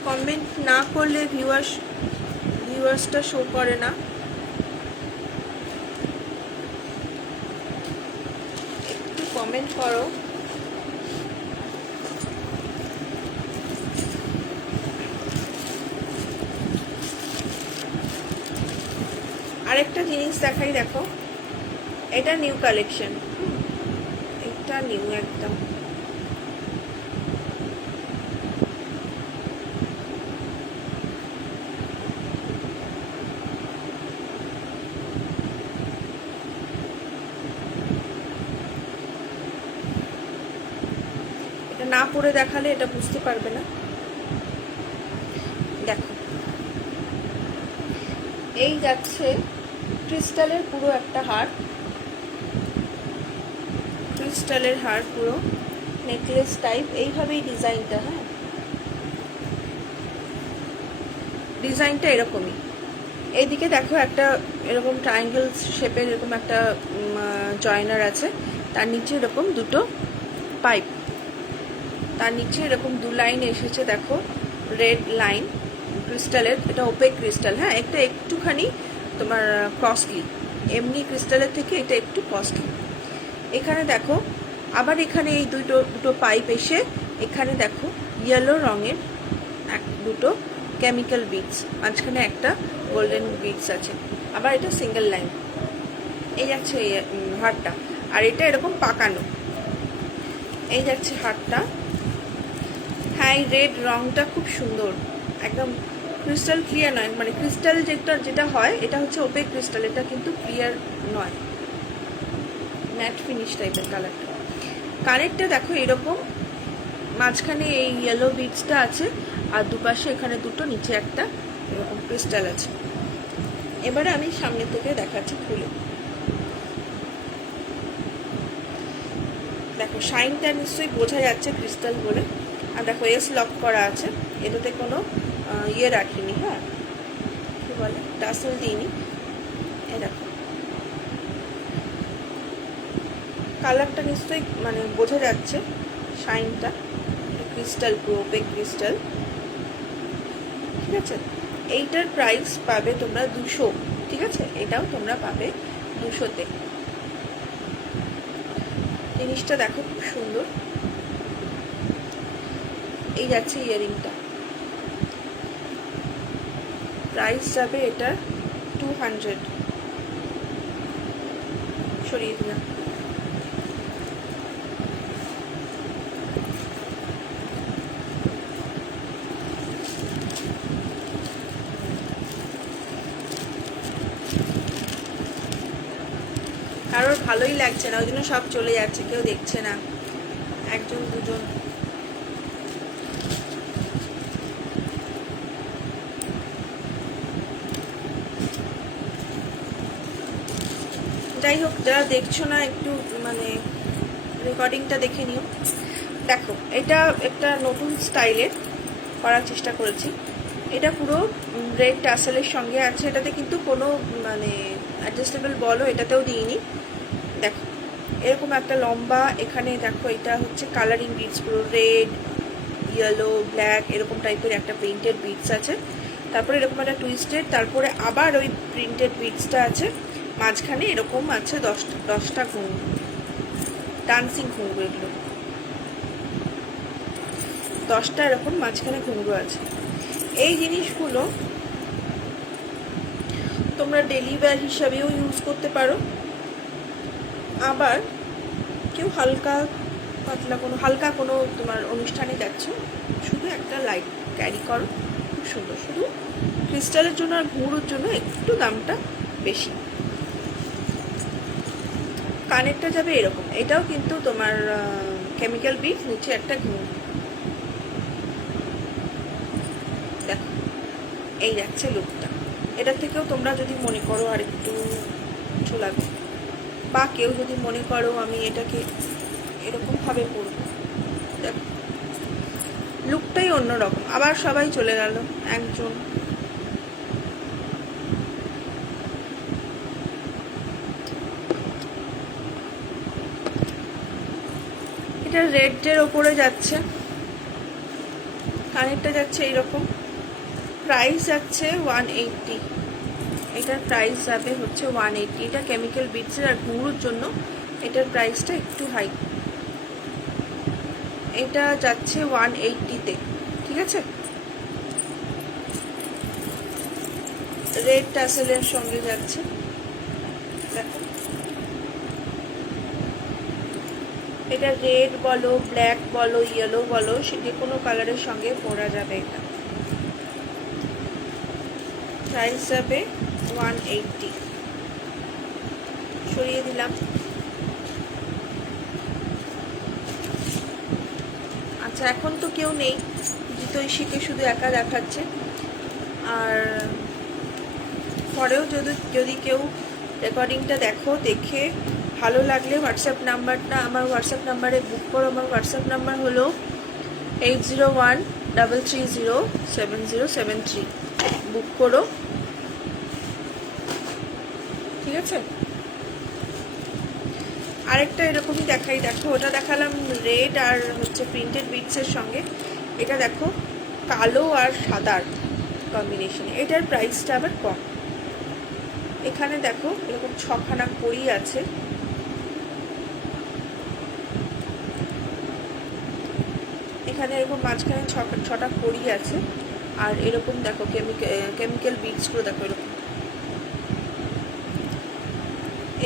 কমেন্ট না করলে ভিউয়ার্সটা শো করে না। একটু কমেন্ট করো। আরেকটা জিনিস দেখাই, দেখো এটা নিউ কালেকশন, এটা নিউ একদম। না পরে দেখালে এটা বুঝতে পারবে না। দেখো, এই যাচ্ছে ক্রিস্টালের পুরো একটা হার, ক্রিস্টালের হার পুরো নেকলেস টাইপ, এইভাবেই ডিজাইনটা। হ্যাঁ, ডিজাইনটা এরকমই। এইদিকে দেখো একটা এরকম ট্রায়াঙ্গেল শেপের এরকম একটা জয়নার আছে, তার নিচে এরকম দুটো পাইপ, তার নিচে এরকম দু লাইন এসেছে দেখো, রেড লাইন ক্রিস্টালের, এটা ওপেক ক্রিস্টাল। হ্যাঁ, এটা একটুখানি তোমার কস্টলি, এমনি ক্রিস্টালের থেকে এটা একটু কস্টলি। এখানে দেখো আবার এখানে এই দুটো পাইপ এসে এখানে দেখো ইয়েলো রঙের দুটো কেমিক্যাল বিডস, মাঝখানে একটা গোল্ডেন বিডস আছে। আবার এটা সিঙ্গেল লাইন। এই যাচ্ছে হারটা, আর এটা এরকম পাকানো। এই যাচ্ছে হারটা। হ্যাঁ, এই রেড রংটা খুব সুন্দর, একদম ক্রিস্টাল ক্লিয়ার নয়, মানে ক্রিস্টাল যেটা হয় এটা হচ্ছে ওপেক ক্রিস্টাল, এটা কিন্তু ক্লিয়ার নয়, ম্যাট ফিনিশ টাইপের কালারটা। কানেরটা দেখো এরকম, মাঝখানে এই ইয়েলো বিডসটা আছে, আর দুপাশে এখানে দুটো, নিচে একটা এরকম ক্রিস্টাল আছে। এবারে আমি সামনে থেকে দেখাচ্ছি খুলে। দেখো শাইনটা নিশ্চয়ই বোঝা যাচ্ছে ক্রিস্টাল বলে। আর দেখো এস লক করা আছে, এটাতে কোনো ইয়ে রাখিনি, হ্যাঁ কি বলে, টাসেল দিইনি। এই দেখো কালারটা নিশ্চয়ই মানে বোঝা যাচ্ছে, শাইনটা ক্রিস্টাল, পুরো ওপেক ক্রিস্টাল। ঠিক আছে, এইটার প্রাইস পাবে তোমরা 200। ঠিক আছে, এটাও তোমরা পাবে 200-তে। জিনিসটা দেখো খুব সুন্দর। এই যাচ্ছে ইয়ারিংটা, প্রাইস যাবে এটা 200। সরিয়ে দিলাম। কারোর ভালোই লাগছে না, ওই জন্য সব চলে যাচ্ছে, কেউ দেখছে না, একজন দুজন। যাই হোক, যারা দেখছো না একটু মানে রেকর্ডিংটা দেখে নিও। দেখো এটা একটা নতুন স্টাইলের করার চেষ্টা করেছি। এটা পুরো রেড টাসেলের সঙ্গে আছে, এটাতে কিন্তু কোনো মানে অ্যাডজাস্টেবল বলও এটাতেও দিইনি। দেখো এরকম একটা লম্বা, এখানে দেখো এটা হচ্ছে কালারিং বিডস, পুরো রেড ইয়েলো ব্ল্যাক এরকম টাইপের একটা প্রিন্টেড বিডস আছে। তারপরে এরকম একটা টুইস্টেড, তারপরে আবার ওই প্রিন্টেড বিডসটা আছে, মাঝখানে এরকম আছে 10টা ঘুঙরু, ডান্সিং ঘুঙরু, এগুলো 10টা এরকম মাঝখানে ঘুঙরু আছে। এই জিনিসগুলো তোমরা ডেলি ওয়্যার হিসাবেও ইউজ করতে পারো, আবার কেউ হালকা পাতলা কোনো তোমার অনুষ্ঠানে যাচ্ছ, শুধু একটা লাইট ক্যারি করো, খুব সুন্দর। শুধু ক্রিস্টালের জন্য আর ঘুঙরুর জন্য একটু দামটা বেশি। কানেরটা যাবে এরকম, এটাও কিন্তু তোমার কেমিক্যাল বিট, নিচে একটা ঘুঙরু। দেখো এই যাচ্ছে লুকটা। এটার থেকেও তোমরা যদি মনে করো আর একটু কিছু লাগবে, বা কেউ যদি মনে করো আমি এটাকে এরকমভাবে পরবো, দেখো লুকটাই অন্যরকম। আবার সবাই চলে গেল, একজন। এটা রেডের ওপরে যাচ্ছে, কানেরটা যাচ্ছে এইরকম, প্রাইস যাচ্ছে 180। এটার প্রাইস যাবে হচ্ছে 180। এটা কেমিক্যাল বিটসের আর ঘুঙরুর জন্য এটার প্রাইসটা একটু হাই। এটা যাচ্ছে 180-তে। ঠিক আছে, রেড টাসেলের সঙ্গে যাচ্ছে। দেখো এটা রেড বলো, ব্ল্যাক বলো, ইয়েলো বলো, যে কোনো কালারের সঙ্গে পরা যাবে। এটা প্রাইস যাবে 180। সরিয়ে দিলাম। আচ্ছা, এখন তো কেউ নেই, জিতৈষীকে শুধু একা দেখাচ্ছে। আর পরেও যদি কেউ রেকর্ডিংটা দেখে ভালো লাগলে হোয়াটসঅ্যাপ নাম্বারটা, আমার হোয়াটসঅ্যাপ নাম্বারে বুক করো। আমার হোয়াটসঅ্যাপ নাম্বার হলো 8013307073। বুক করো, ঠিক আছে? আরেকটা এরকমই দেখাই, দেখো ওটা দেখালাম রেড আর হচ্ছে প্রিন্টেড বিটসের সঙ্গে। এটা দেখো কালো আর সাদার কম্বিনেশনে, এটার প্রাইসটা আবার কম। এখানে দেখো এরকম 6খানা কড়ি আছে, এখানে এরকম মাঝখানে 6টা কড়ি আছে। আর এরকম দেখো কেমিক্যাল বিটসগুলো দেখো এরকম।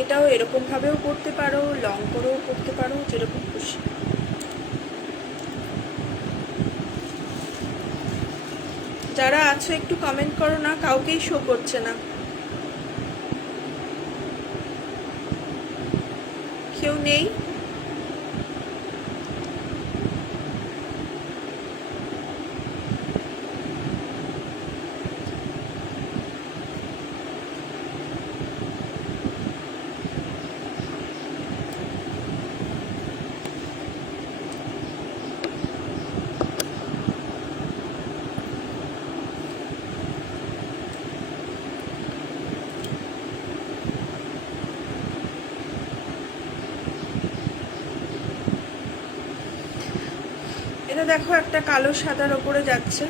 এটাও এরকম ভাবেও করতে পারো, লং করেও করতে পারো, যেরকম খুশি। যারা আছো একটু কমেন্ট করো না, কাউকেই শো করছে না, কেউ নেই। এটা দেখো একটা কালো সাদার ওপরে যাচ্ছে।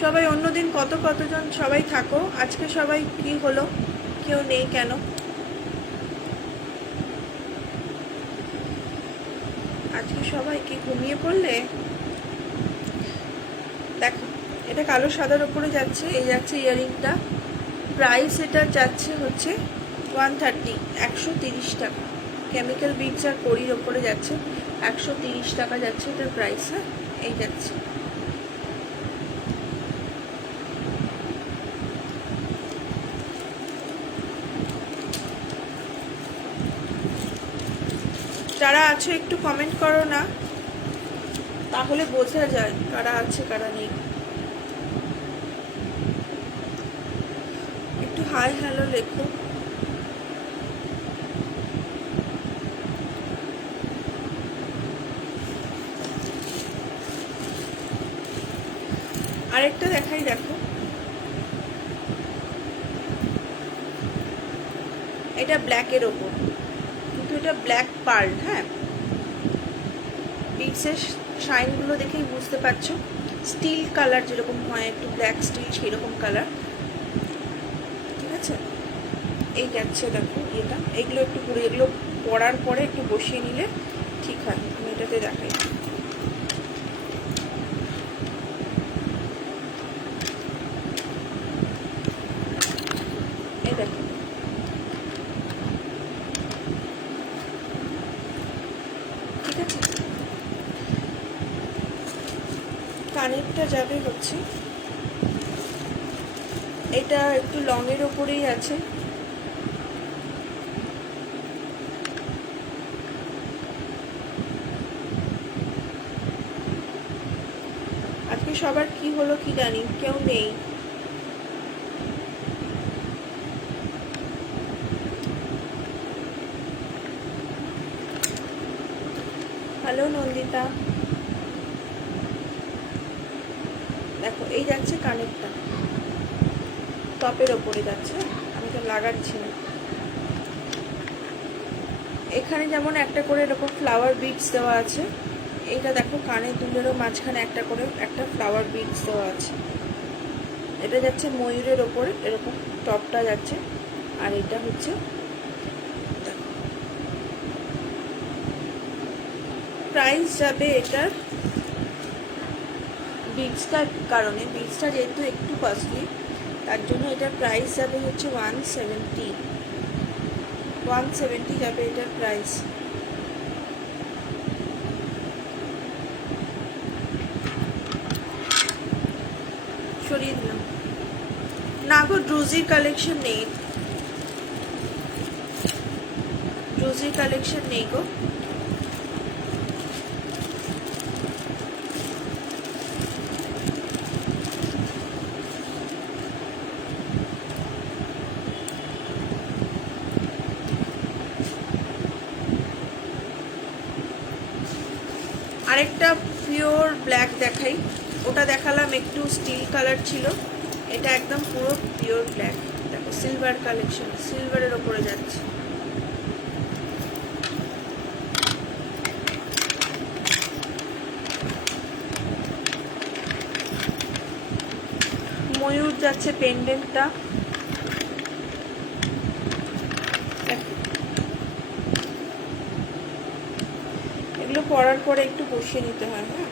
সবাই অন্যদিন কতজন সবাই থাকো, আজকে সবাই কি হলো, কেউ নেই কেন? আজকে সবাই কি ঘুমিয়ে পড়লে? দেখো এটা কালো সাদার ওপরে যাচ্ছে, এই যাচ্ছে ইয়ারিংটা। প্রাইস এটা যাচ্ছে হচ্ছে 130, 130 টাকা। কেমিক্যাল বিটস আর কড়ির ওপরে যাচ্ছে, 130 টাকা যাচ্ছে এটার প্রাইস। হ্যাঁ, এই যাচ্ছে। যারা আছো একটু কমেন্ট করো না, তাহলে বোঝা যায় কারা আছে কারা নেই। একটু হাই হ্যালো লেখো। আরেকটা দেখাই, দেখো এটা ব্ল্যাকের ওপর, কিন্তু এটা ব্ল্যাক পার্ল। হ্যাঁ, বিটসের শাইনগুলো দেখেই বুঝতে পারছো, স্টিল কালার যেরকম হয়, একটু ব্ল্যাক স্টিল সেরকম কালার, ঠিক আছে? এই যাচ্ছে দেখো এটা, এগুলো একটু পুরো, এগুলো পরার পরে একটু বসিয়ে নিলে ঠিক হয়। আমি এটাতে দেখাই, এই দেখো ঠিক আছে। কানেরটা যাবে হচ্ছে, এটা একটু লংয়ের ওপরেই আছে। আজকে সবার কি হলো কি জানি, কেউ নেই। হ্যালো নন্দিতা, দেখো এই যাচ্ছে কানেরটা, টপের ওপরে যাচ্ছে, আমি তো লাগাচ্ছি না। এখানে যেমন একটা করে এরকম ফ্লাওয়ার বিটস দেওয়া আছে, এইটা দেখো কানের দুলেরও মাঝখানে একটা করে একটা ফ্লাওয়ার বিটস দেওয়া আছে। এটা যাচ্ছে ময়ূরের ওপরে, এরকম টপটা যাচ্ছে। আর এটা হচ্ছে প্রাইস যাবে এটার, বিটসটার কারণে, বিটসটা যেহেতু একটু কস্টলি, তার জন্য এটার প্রাইস যাবে হচ্ছে 170 যাবে এটার প্রাইস। সরিয়ে দিলাম না গো, ড্রুজির কালেকশন নেই, ড্রুজির কালেকশন নেই গো। আরেকটা পিওর ব্ল্যাক দেখাই, ওটা দেখালাম একটু স্টিল কালার ছিল, এটা একদম পুরো পিওর ব্ল্যাক। দেখো সিলভার কালেকশন, সিলভারের ওপরে যাচ্ছে। ময়ূর যাচ্ছে পেন্ডেন্টটা, এগুলো পরার পরে একটু বসিয়ে নিতে হয়। হ্যাঁ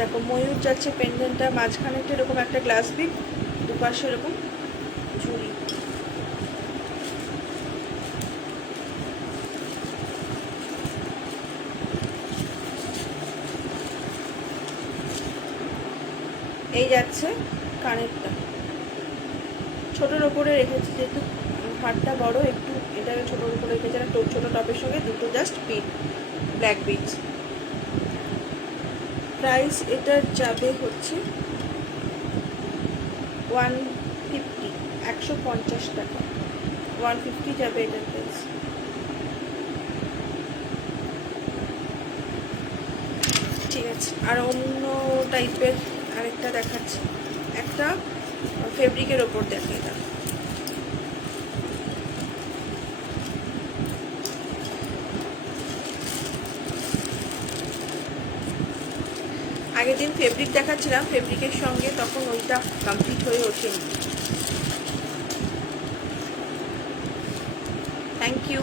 দেখো ময়ূর যাচ্ছে পেন্ডেন্টটা, মাঝখানে এরকম একটা গ্লাস বিট, দুপাশে এরকম ঝুড়ি। এই যাচ্ছে কানেরটা, ছোটোর ওপরে রেখেছি যেহেতু হারটা বড়, একটু এটাকে ছোটোর উপরে রেখেছি, আর ছোটো টপের সঙ্গে দুটো just bit, black bits. Price এটার যাবে হচ্ছে 150, 150 টাকা, 150 যাবে এটার প্রাইস। ঠিক আছে, আর অন্য টাইপের আরেকটা দেখাচ্ছি, একটা ফেব্রিকের ওপর দেখে। এটা আগের দিন ফেব্রিক দেখাচ্ছিলাম, ফেব্রিকের সঙ্গে তখন ওইটা কমপ্লিট হয়ে ওঠেনি। থ্যাংক ইউ,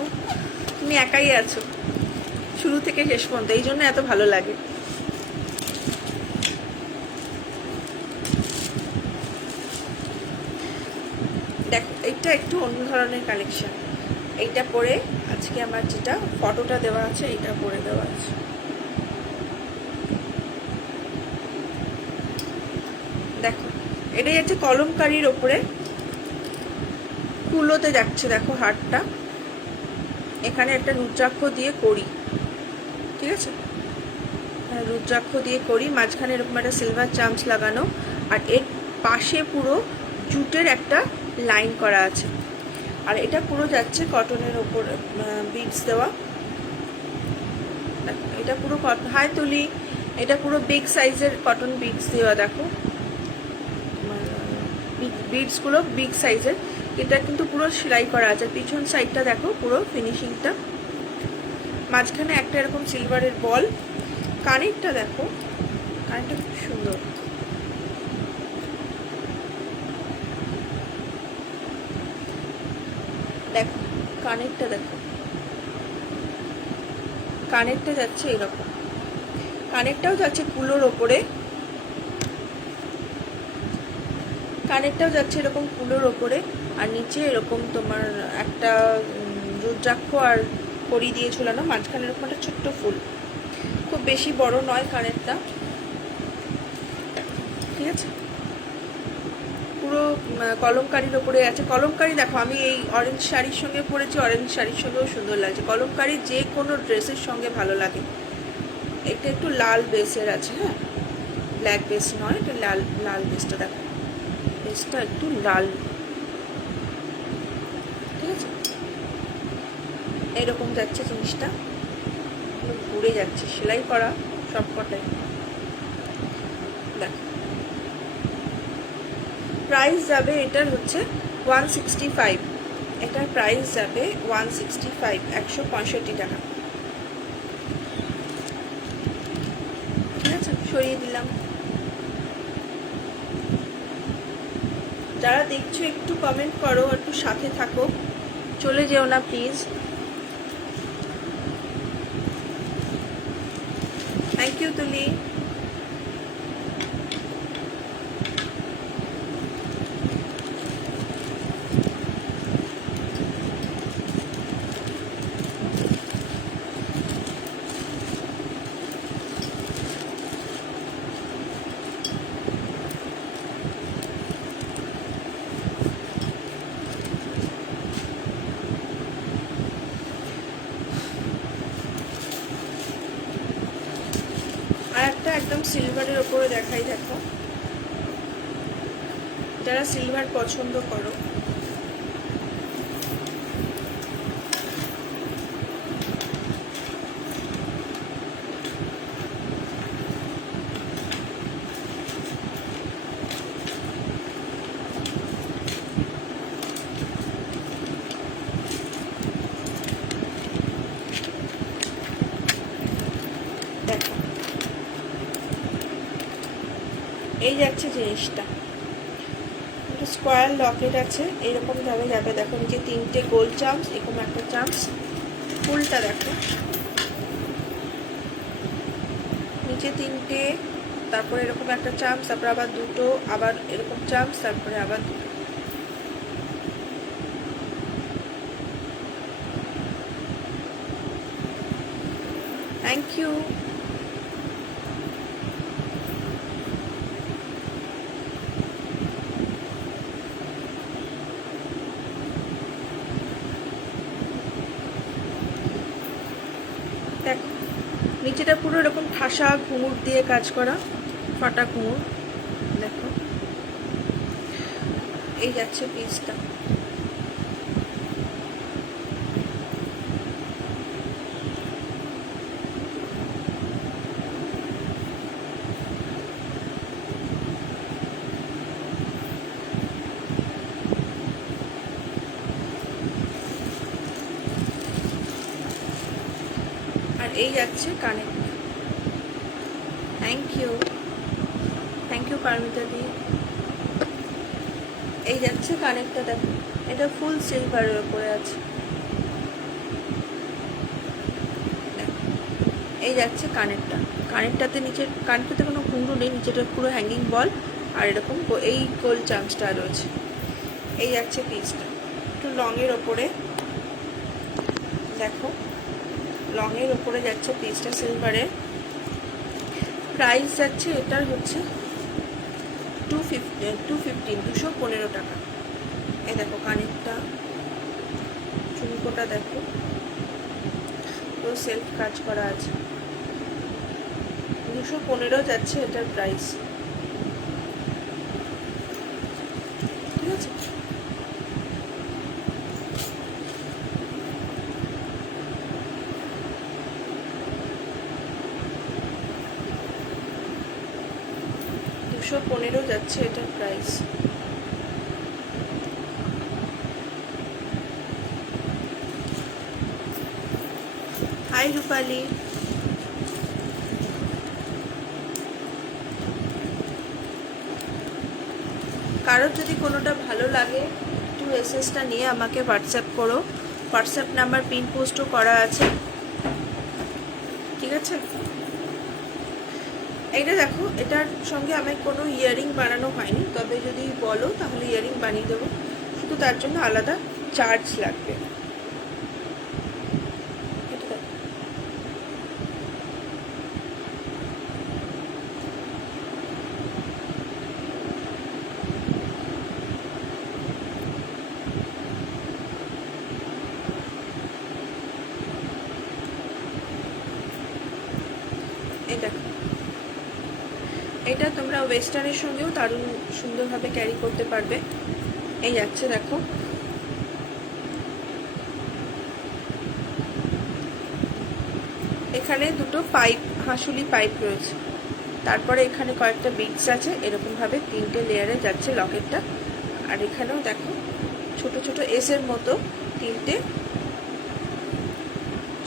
তুমি একাই আছো শুরু থেকে শেষ পর্যন্ত, এই জন্য এত ভালো লাগে। দেখো এইটা একটু অন্য ধরনের কালেকশন, এইটা পরে আজকে আমার যেটা ফটোটা দেওয়া আছে এইটা পরে দেওয়া আছে। দেখো এটাই যাচ্ছে কলমকারির ওপরে, কুলোতে যাচ্ছে। দেখো হারটা এখানে একটা রুদ্রাক্ষ দিয়ে করি, ঠিক আছে, রুদ্রাক্ষ দিয়ে করি, মাঝখানে এরকম একটা সিলভার চামচ লাগানো, আর এর পাশে পুরো জুটের একটা লাইন করা আছে। আর এটা পুরো যাচ্ছে কটনের ওপর বিটস দেওয়া। এটা পুরো হাই তুলি, এটা পুরো বিগ সাইজের কটন বিটস দেওয়া। দেখো বিটসগুলো বিগ সাইজের, এটা কিন্তু পুরো সেলাই করা আছে। পিছন সাইডটা দেখো পুরো ফিনিশিংটা, মাঝখানে একটা এরকম সিলভারের বল। কানেরটা দেখো, কানেরটা খুব সুন্দর, দেখো কানেরটা দেখো, কানেরটা যাচ্ছে এরকম, কানেরটাও যাচ্ছে কুলোর ওপরে, কানেরটাও যাচ্ছে এরকম কুলোর ওপরে, আর নিচে এরকম তোমার একটা রুদ্রাক্ষ আর কড়ি দিয়ে ঝুলানো, মাঝখানে এরকম একটা ছোট্ট ফুল, খুব বেশি বড় নয় কানেরটা, ঠিক আছে। পুরো কলমকারির ওপরে আছে। কলমকারি দেখো আমি এই অরেঞ্জ শাড়ির সঙ্গে পরেছি, অরেঞ্জ শাড়ির সঙ্গেও সুন্দর লাগছে। কলমকারি যে কোনো ড্রেসের সঙ্গে ভালো লাগে। এটা একটু লাল বেসের আছে, হ্যাঁ ব্ল্যাক বেস নয়, এটা লাল, লাল বেসটা দেখো, বেসটা একটু লাল, ঠিক আছে। এরকম যাচ্ছে জিনিসটা, ঘুরে যাচ্ছে, সেলাই করা সব কটাই। দেখো প্রাইস যাবে এটার হচ্ছে 165, এটার প্রাইস যাবে 165, 165 টাকা, ঠিক আছে। সরিয়ে দিলাম। যারা দেখছো একটু কমেন্ট করো, একটু সাথে থাকো, চলে যেও না প্লিজ। থ্যাংক ইউ তুলি। একদম সিলভারের ওপরে দেখাই, দেখো যারা সিলভার পছন্দ করো, এই যাচ্ছে জিনিসটা, একটা স্কোয়ার লকেট আছে, এইরকম ভাবে যাবে। দেখো নিচে 3টে গোল চাম্পস, এরকম একটা চাম্পস, ফুলটা দেখো নিচে 3টে, তারপরে এরকম একটা চাম্পস, তারপরে আবার 2টো, আবার এরকম চাম্পস, তারপরে আবার 2টো। Thank you. দেখো নিচেটা পুরো এরকম ঠাসা ঘুঙুর দিয়ে কাজ করা, ফাটা ঘুঙুর। দেখো এই যাচ্ছে পিসটা। আর এই যাচ্ছে কানের। Thank you, thank you Paromita দি। এই যাচ্ছে কানেরটা, দেখো এটা ফুল সিলভারের উপরে আছে। এই যাচ্ছে কানেরটা, কানেরটাতে নিচের কানেরটাতে কোনো ঘুঙরু নেই, নিচেটা পুরো হ্যাঙ্গিং বল, আর এরকম এই গোল চামচটা রয়েছে। এই যাচ্ছে পিসটা একটু লংয়ের ওপরে, দেখো লংয়ের ওপরে যাচ্ছে পিসটা সিলভারের। প্রাইস যাচ্ছে এটার হচ্ছে 215 টাকা। এই দেখো কানেরটা, চুমকোটা দেখো পুরো সেলফ কাজ করা আছে। 215 যাচ্ছে এটার প্রাইস, ঠিক আছে। $215 যাচ্ছে এটার প্রাইস। হাই রূপালী। কারোর যদি কোনোটা ভালো লাগে একটু এসএসটা নিয়ে আমাকে হোয়াটসঅ্যাপ করো, হোয়াটসঅ্যাপ নাম্বার পিন পোস্টও করা আছে, ঠিক আছে। এইটা দেখো, এটার সঙ্গে আমার কোনো ইয়াররিং বানানো হয়নি, তবে যদি বলো তাহলে ইয়াররিং বানিয়ে দেবো, শুধু তার জন্য আলাদা চার্জ লাগবে। এটা তোমরা ওয়েস্টার্নের সঙ্গেও দারুণ সুন্দরভাবে ক্যারি করতে পারবে। এই যাচ্ছে দেখো, এখানে দুটো পাইপ, হাঁসুলি পাইপ রয়েছে, তারপরে এখানে কয়েকটা বিটস আছে, এরকমভাবে 3টে লেয়ারে যাচ্ছে লকেটটা। আর এখানেও দেখো ছোট ছোট এসের মতো 3টে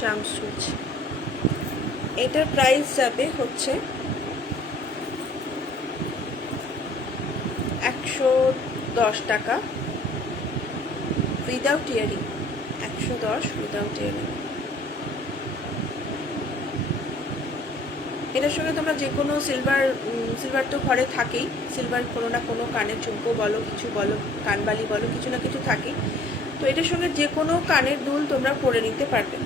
চাম্পস রয়েছে। এটার প্রাইস যাবে হচ্ছে 110 টাকা উইদাউট ইয়ারিং, 110 উইদাউট ইয়ারিং। এটার সঙ্গে তোমরা যে কোনো সিলভার তো ঘরে থাকেই, সিলভার কোনো না কোনো কানের ঝুমকো বলো, কিছু বলো, কানবালি বলো, কিছু না কিছু থাকেই, তো এটার সঙ্গে যে কোনো কানের দুল তোমরা পরে নিতে পারবে।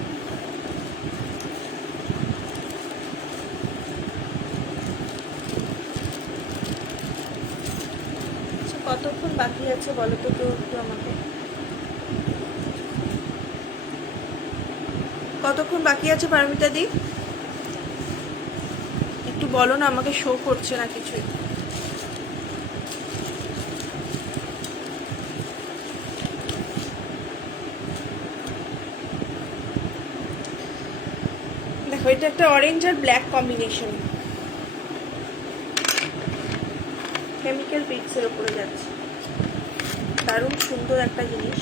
কতক্ষণ বাকি আছে বলো তো একটু আমাকে, কতক্ষণ বাকি আছে পারমিতা দি, একটু বলো না, আমাকে শো করছে না কিছুই। দেখো এটা একটা অরেঞ্জ আর ব্ল্যাক কম্বিনেশন, কেমিক্যাল বিটসের উপরে যাচ্ছে, দারুণ সুন্দর একটা জিনিস,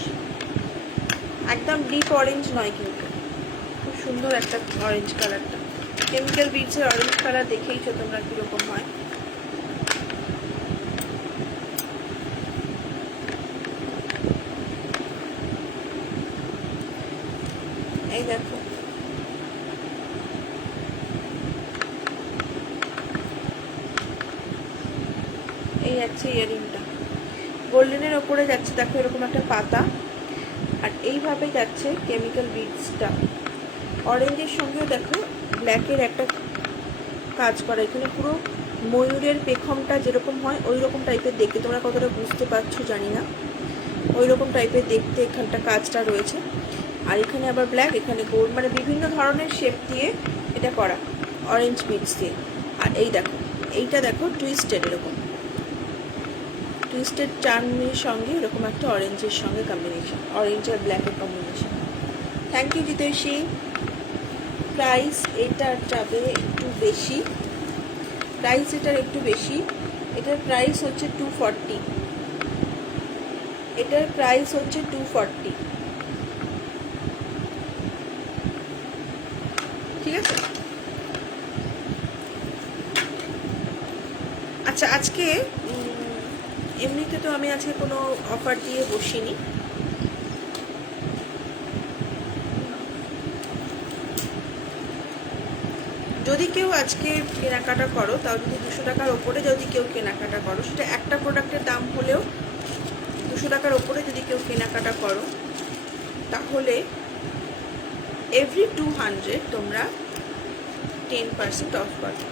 একদম ডিপ অরেঞ্জ নয় কিন্তু খুব সুন্দর একটা অরেঞ্জ কালারটা। কেমিক্যাল বিটসের অরেঞ্জ কালার দেখেইছো তোমরা কীরকম হয়। এই দেখো, এই যাচ্ছে ইয়ারিংটা, গোল্ডেনের ওপরে যাচ্ছে দেখো এরকম একটা পাতা, আর এইভাবে যাচ্ছে কেমিক্যাল বিডসটা। অরেঞ্জের সঙ্গেও দেখো ব্ল্যাকের একটা কাজ করা, এখানে পুরো ময়ূরের পেখমটা যেরকম হয় ওই রকম টাইপের দেখতে, তোমরা কতটা বুঝতে পারছো জানি না, ওই রকম টাইপের দেখতে এখানটা কাজটা রয়েছে। আর এখানে আবার ব্ল্যাক, এখানে গোল্ড, মানে বিভিন্ন ধরনের শেপ দিয়ে এটা করা অরেঞ্জ বিডস দিয়ে। আর এই দেখো, এইটা দেখো টুইস্টেড, এরকম টুইস্টেড চার্মের সঙ্গে এরকম একটা অরেঞ্জের সঙ্গে কম্বিনেশন, অরেঞ্জ আর ব্ল্যাকের combination. Thank you Jiteshi. Price এটার যাবে একটু বেশি, প্রাইস এটার একটু বেশি, এটার প্রাইস হচ্ছে 240, এটার প্রাইস হচ্ছে 240, ঠিক আছে। আচ্ছা, আজকে এমনিতে তো আমি আজকে কোনো অফার দিয়ে বসিনি, যদি কেউ আজকে কেনাকাটা করো, তাও যদি 200 টাকার ওপরে যদি কেউ কেনাকাটা করো, সেটা একটা প্রোডাক্টের দাম হলেও 200 টাকার ওপরে যদি কেউ কেনাকাটা করো, তাহলে এভরি 200 তোমরা 10% অফ পাবে।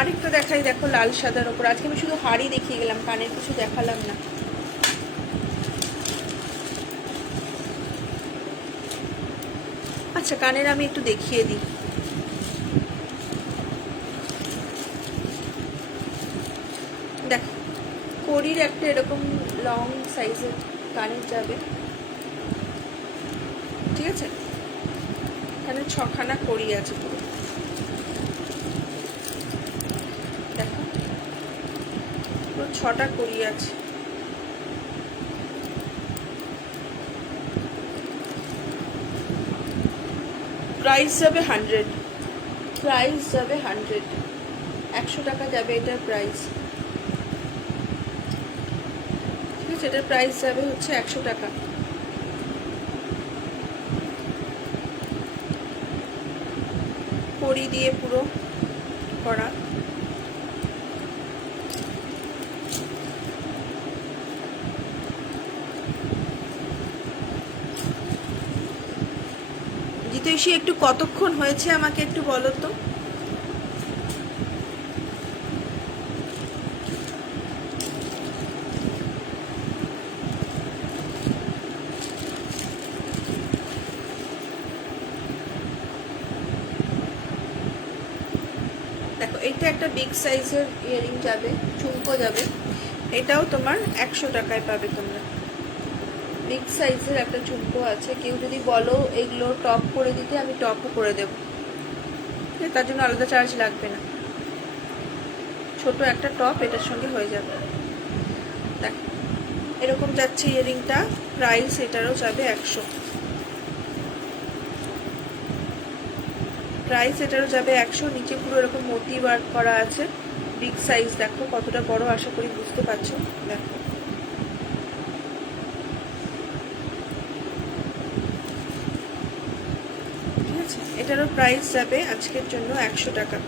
আরেকটা দেখাই, দেখো লাল সাদার ওপর, আজকে আমি শুধু হাড়ি দেখিয়ে গেলাম, কানের কিছু দেখালাম না। আচ্ছা, কানের আমি একটু দেখিয়ে দিই। দেখো, কড়ির একটা এরকম লং সাইজের কানের যাবে, ঠিক আছে, এখানে 6খানা কড়ি আছে পুরো, দেখো পুরো 6টা কড়ি আছে। প্রাইস যাবে 100, প্রাইস যাবে 100, 100 টাকা যাবে এটার প্রাইস, ঠিক আছে, এটার প্রাইস যাবে হচ্ছে 100 টাকা। কড়ি দিয়ে পুরো করা, জিতেশী একটু কতক্ষণ হয়েছে আমাকে একটু বলো তো। দেখো, এইটা একটা বিগ সাইজের ইয়ারিং যাবে, ঝুমকো যাবে, এটাও তোমার 100 টাকায় পাবে তোমরা। বিগ সাইজের একটা ঝুমকো আছে, কেউ যদি বলো এগুলো টপ করে দিতে, আমি টপও করে দেবো, তার জন্য আলাদা চার্জ লাগবে না, ছোট একটা টপ এটার সঙ্গে হয়ে যাবে। দেখো এরকম যাচ্ছে ইয়ারিংটা, প্রাইস এটারও যাবে 100, প্রাইস এটারও যাবে 100। নিচে পুরো এরকম মোটি ওয়ার্ক করা আছে, বিগ সাইজ, দেখো কতটা বড়, আশা করি বুঝতে পারছো। দেখো ঠিক আছে, এটারও প্রাইস যাবে আজকের জন্য 100 টাকা।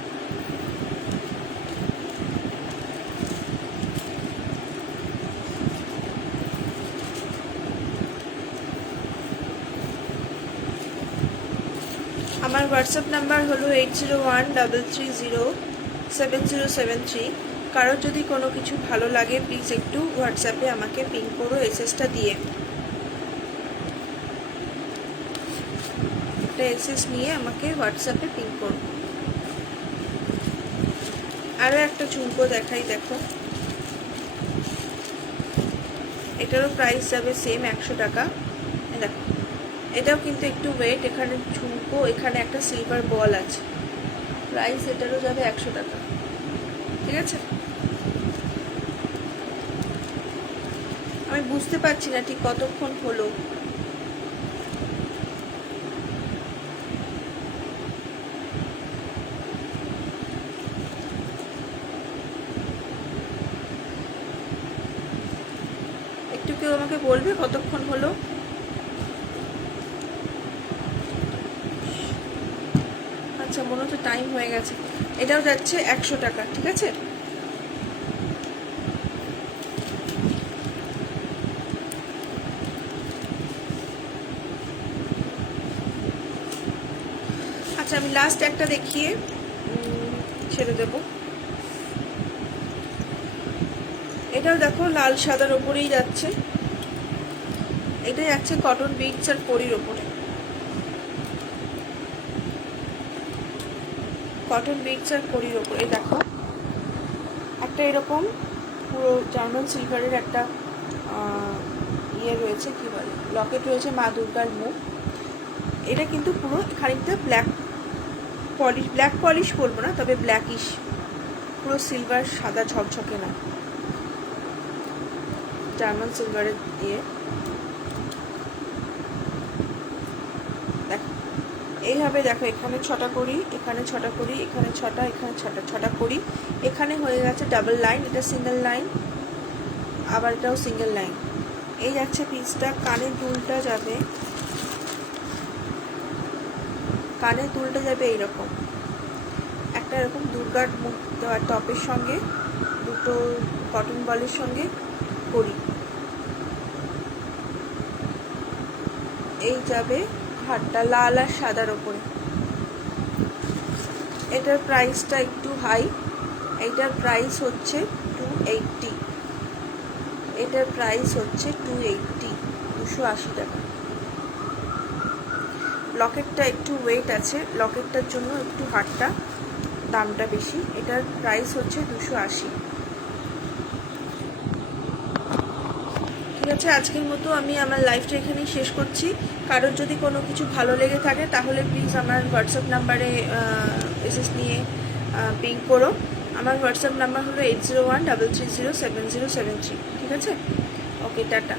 আমার হোয়াটসঅ্যাপ নাম্বার হলো 8013307073। কারোর যদি কোনো কিছু ভালো লাগে প্লিজ একটু হোয়াটসঅ্যাপে আমাকে পিং করো এসএসটা দিয়ে, একটা এসএস নিয়ে আমাকে হোয়াটসঅ্যাপে পিং করো। আরও একটা ঝুমকো দেখাই, দেখো এটারও প্রাইস যাবে সেম 100 টাকা। দেখো এটাও কিন্তু একটু ওয়েট, এখানে ঝুমকো, এখানে একটা সিলভার বল আছে, প্রাইস এটারও যাবে 100 টাকা, ঠিক আছে। আমি বুঝতে পারছি না ঠিক কতক্ষণ হলো। কেউ আমাকে বলবে কতক্ষণ হলো? আচ্ছা, মনে হচ্ছে টাইম হয়ে গেছে। এটাও যাচ্ছে 100 টাকা, ঠিক আছে। আচ্ছা, আমি লাস্ট একটা দেখিয়ে ছেড়ে দেব। এটাও দেখো লাল সাদার ওপরেই যাচ্ছে। এটা যাচ্ছে কটন বিটস আর পরির ওপরে। কটন বিটস আর পরির ওপরে দেখো একটা এরকম পুরো জার্মান সিলভারের একটা ইয়ে রয়েছে, কি বলে, লকেট রয়েছে মা দুর্গার মুখ। এটা কিন্তু পুরো খানিকটা ব্ল্যাক পলিশ বলবো না, তবে ব্ল্যাকিশ, পুরো সিলভার, সাদা ঝকঝকে না, জার্মান সিলভারের দিয়ে। দেখো এইভাবে, দেখো এখানে 6টা করি, এখানে 6টা করি, এখানে 6টা, এখানে 6টা করি, এখানে হয়ে গেছে ডাবল লাইন, এটা সিঙ্গেল লাইন, আবার এটাও সিঙ্গেল লাইন। এই যাচ্ছে পিসটা। কানের দুলটা যাবে, কানের দুলটা যাবে এইরকম একটা, এরকম দুর্গার মুখ দেওয়া টপের সঙ্গে দুটো কটন বলের সঙ্গে করি। এই যাবে হারটা লাল আর সাদার ওপরে। এটার প্রাইসটা একটু হাই, এইটার প্রাইস হচ্ছে 280, এটার প্রাইস হচ্ছে 280, 280 টাকা। লকেটটা একটু ওয়েট আছে, লকেটটার জন্য একটু হারটা দামটা বেশি। এটার প্রাইস হচ্ছে 280। ঠিক আছে, আজকের মতো আমি আমার লাইফটা এখানেই শেষ করছি। কারোর যদি কোনো কিছু ভালো লেগে থাকে তাহলে প্লিজ আমার হোয়াটসঅ্যাপ নাম্বারে মেসেজ নিয়ে পিং করো। আমার হোয়াটসঅ্যাপ নাম্বার হলো 8013307073। ঠিক আছে, ওকে, টাটা।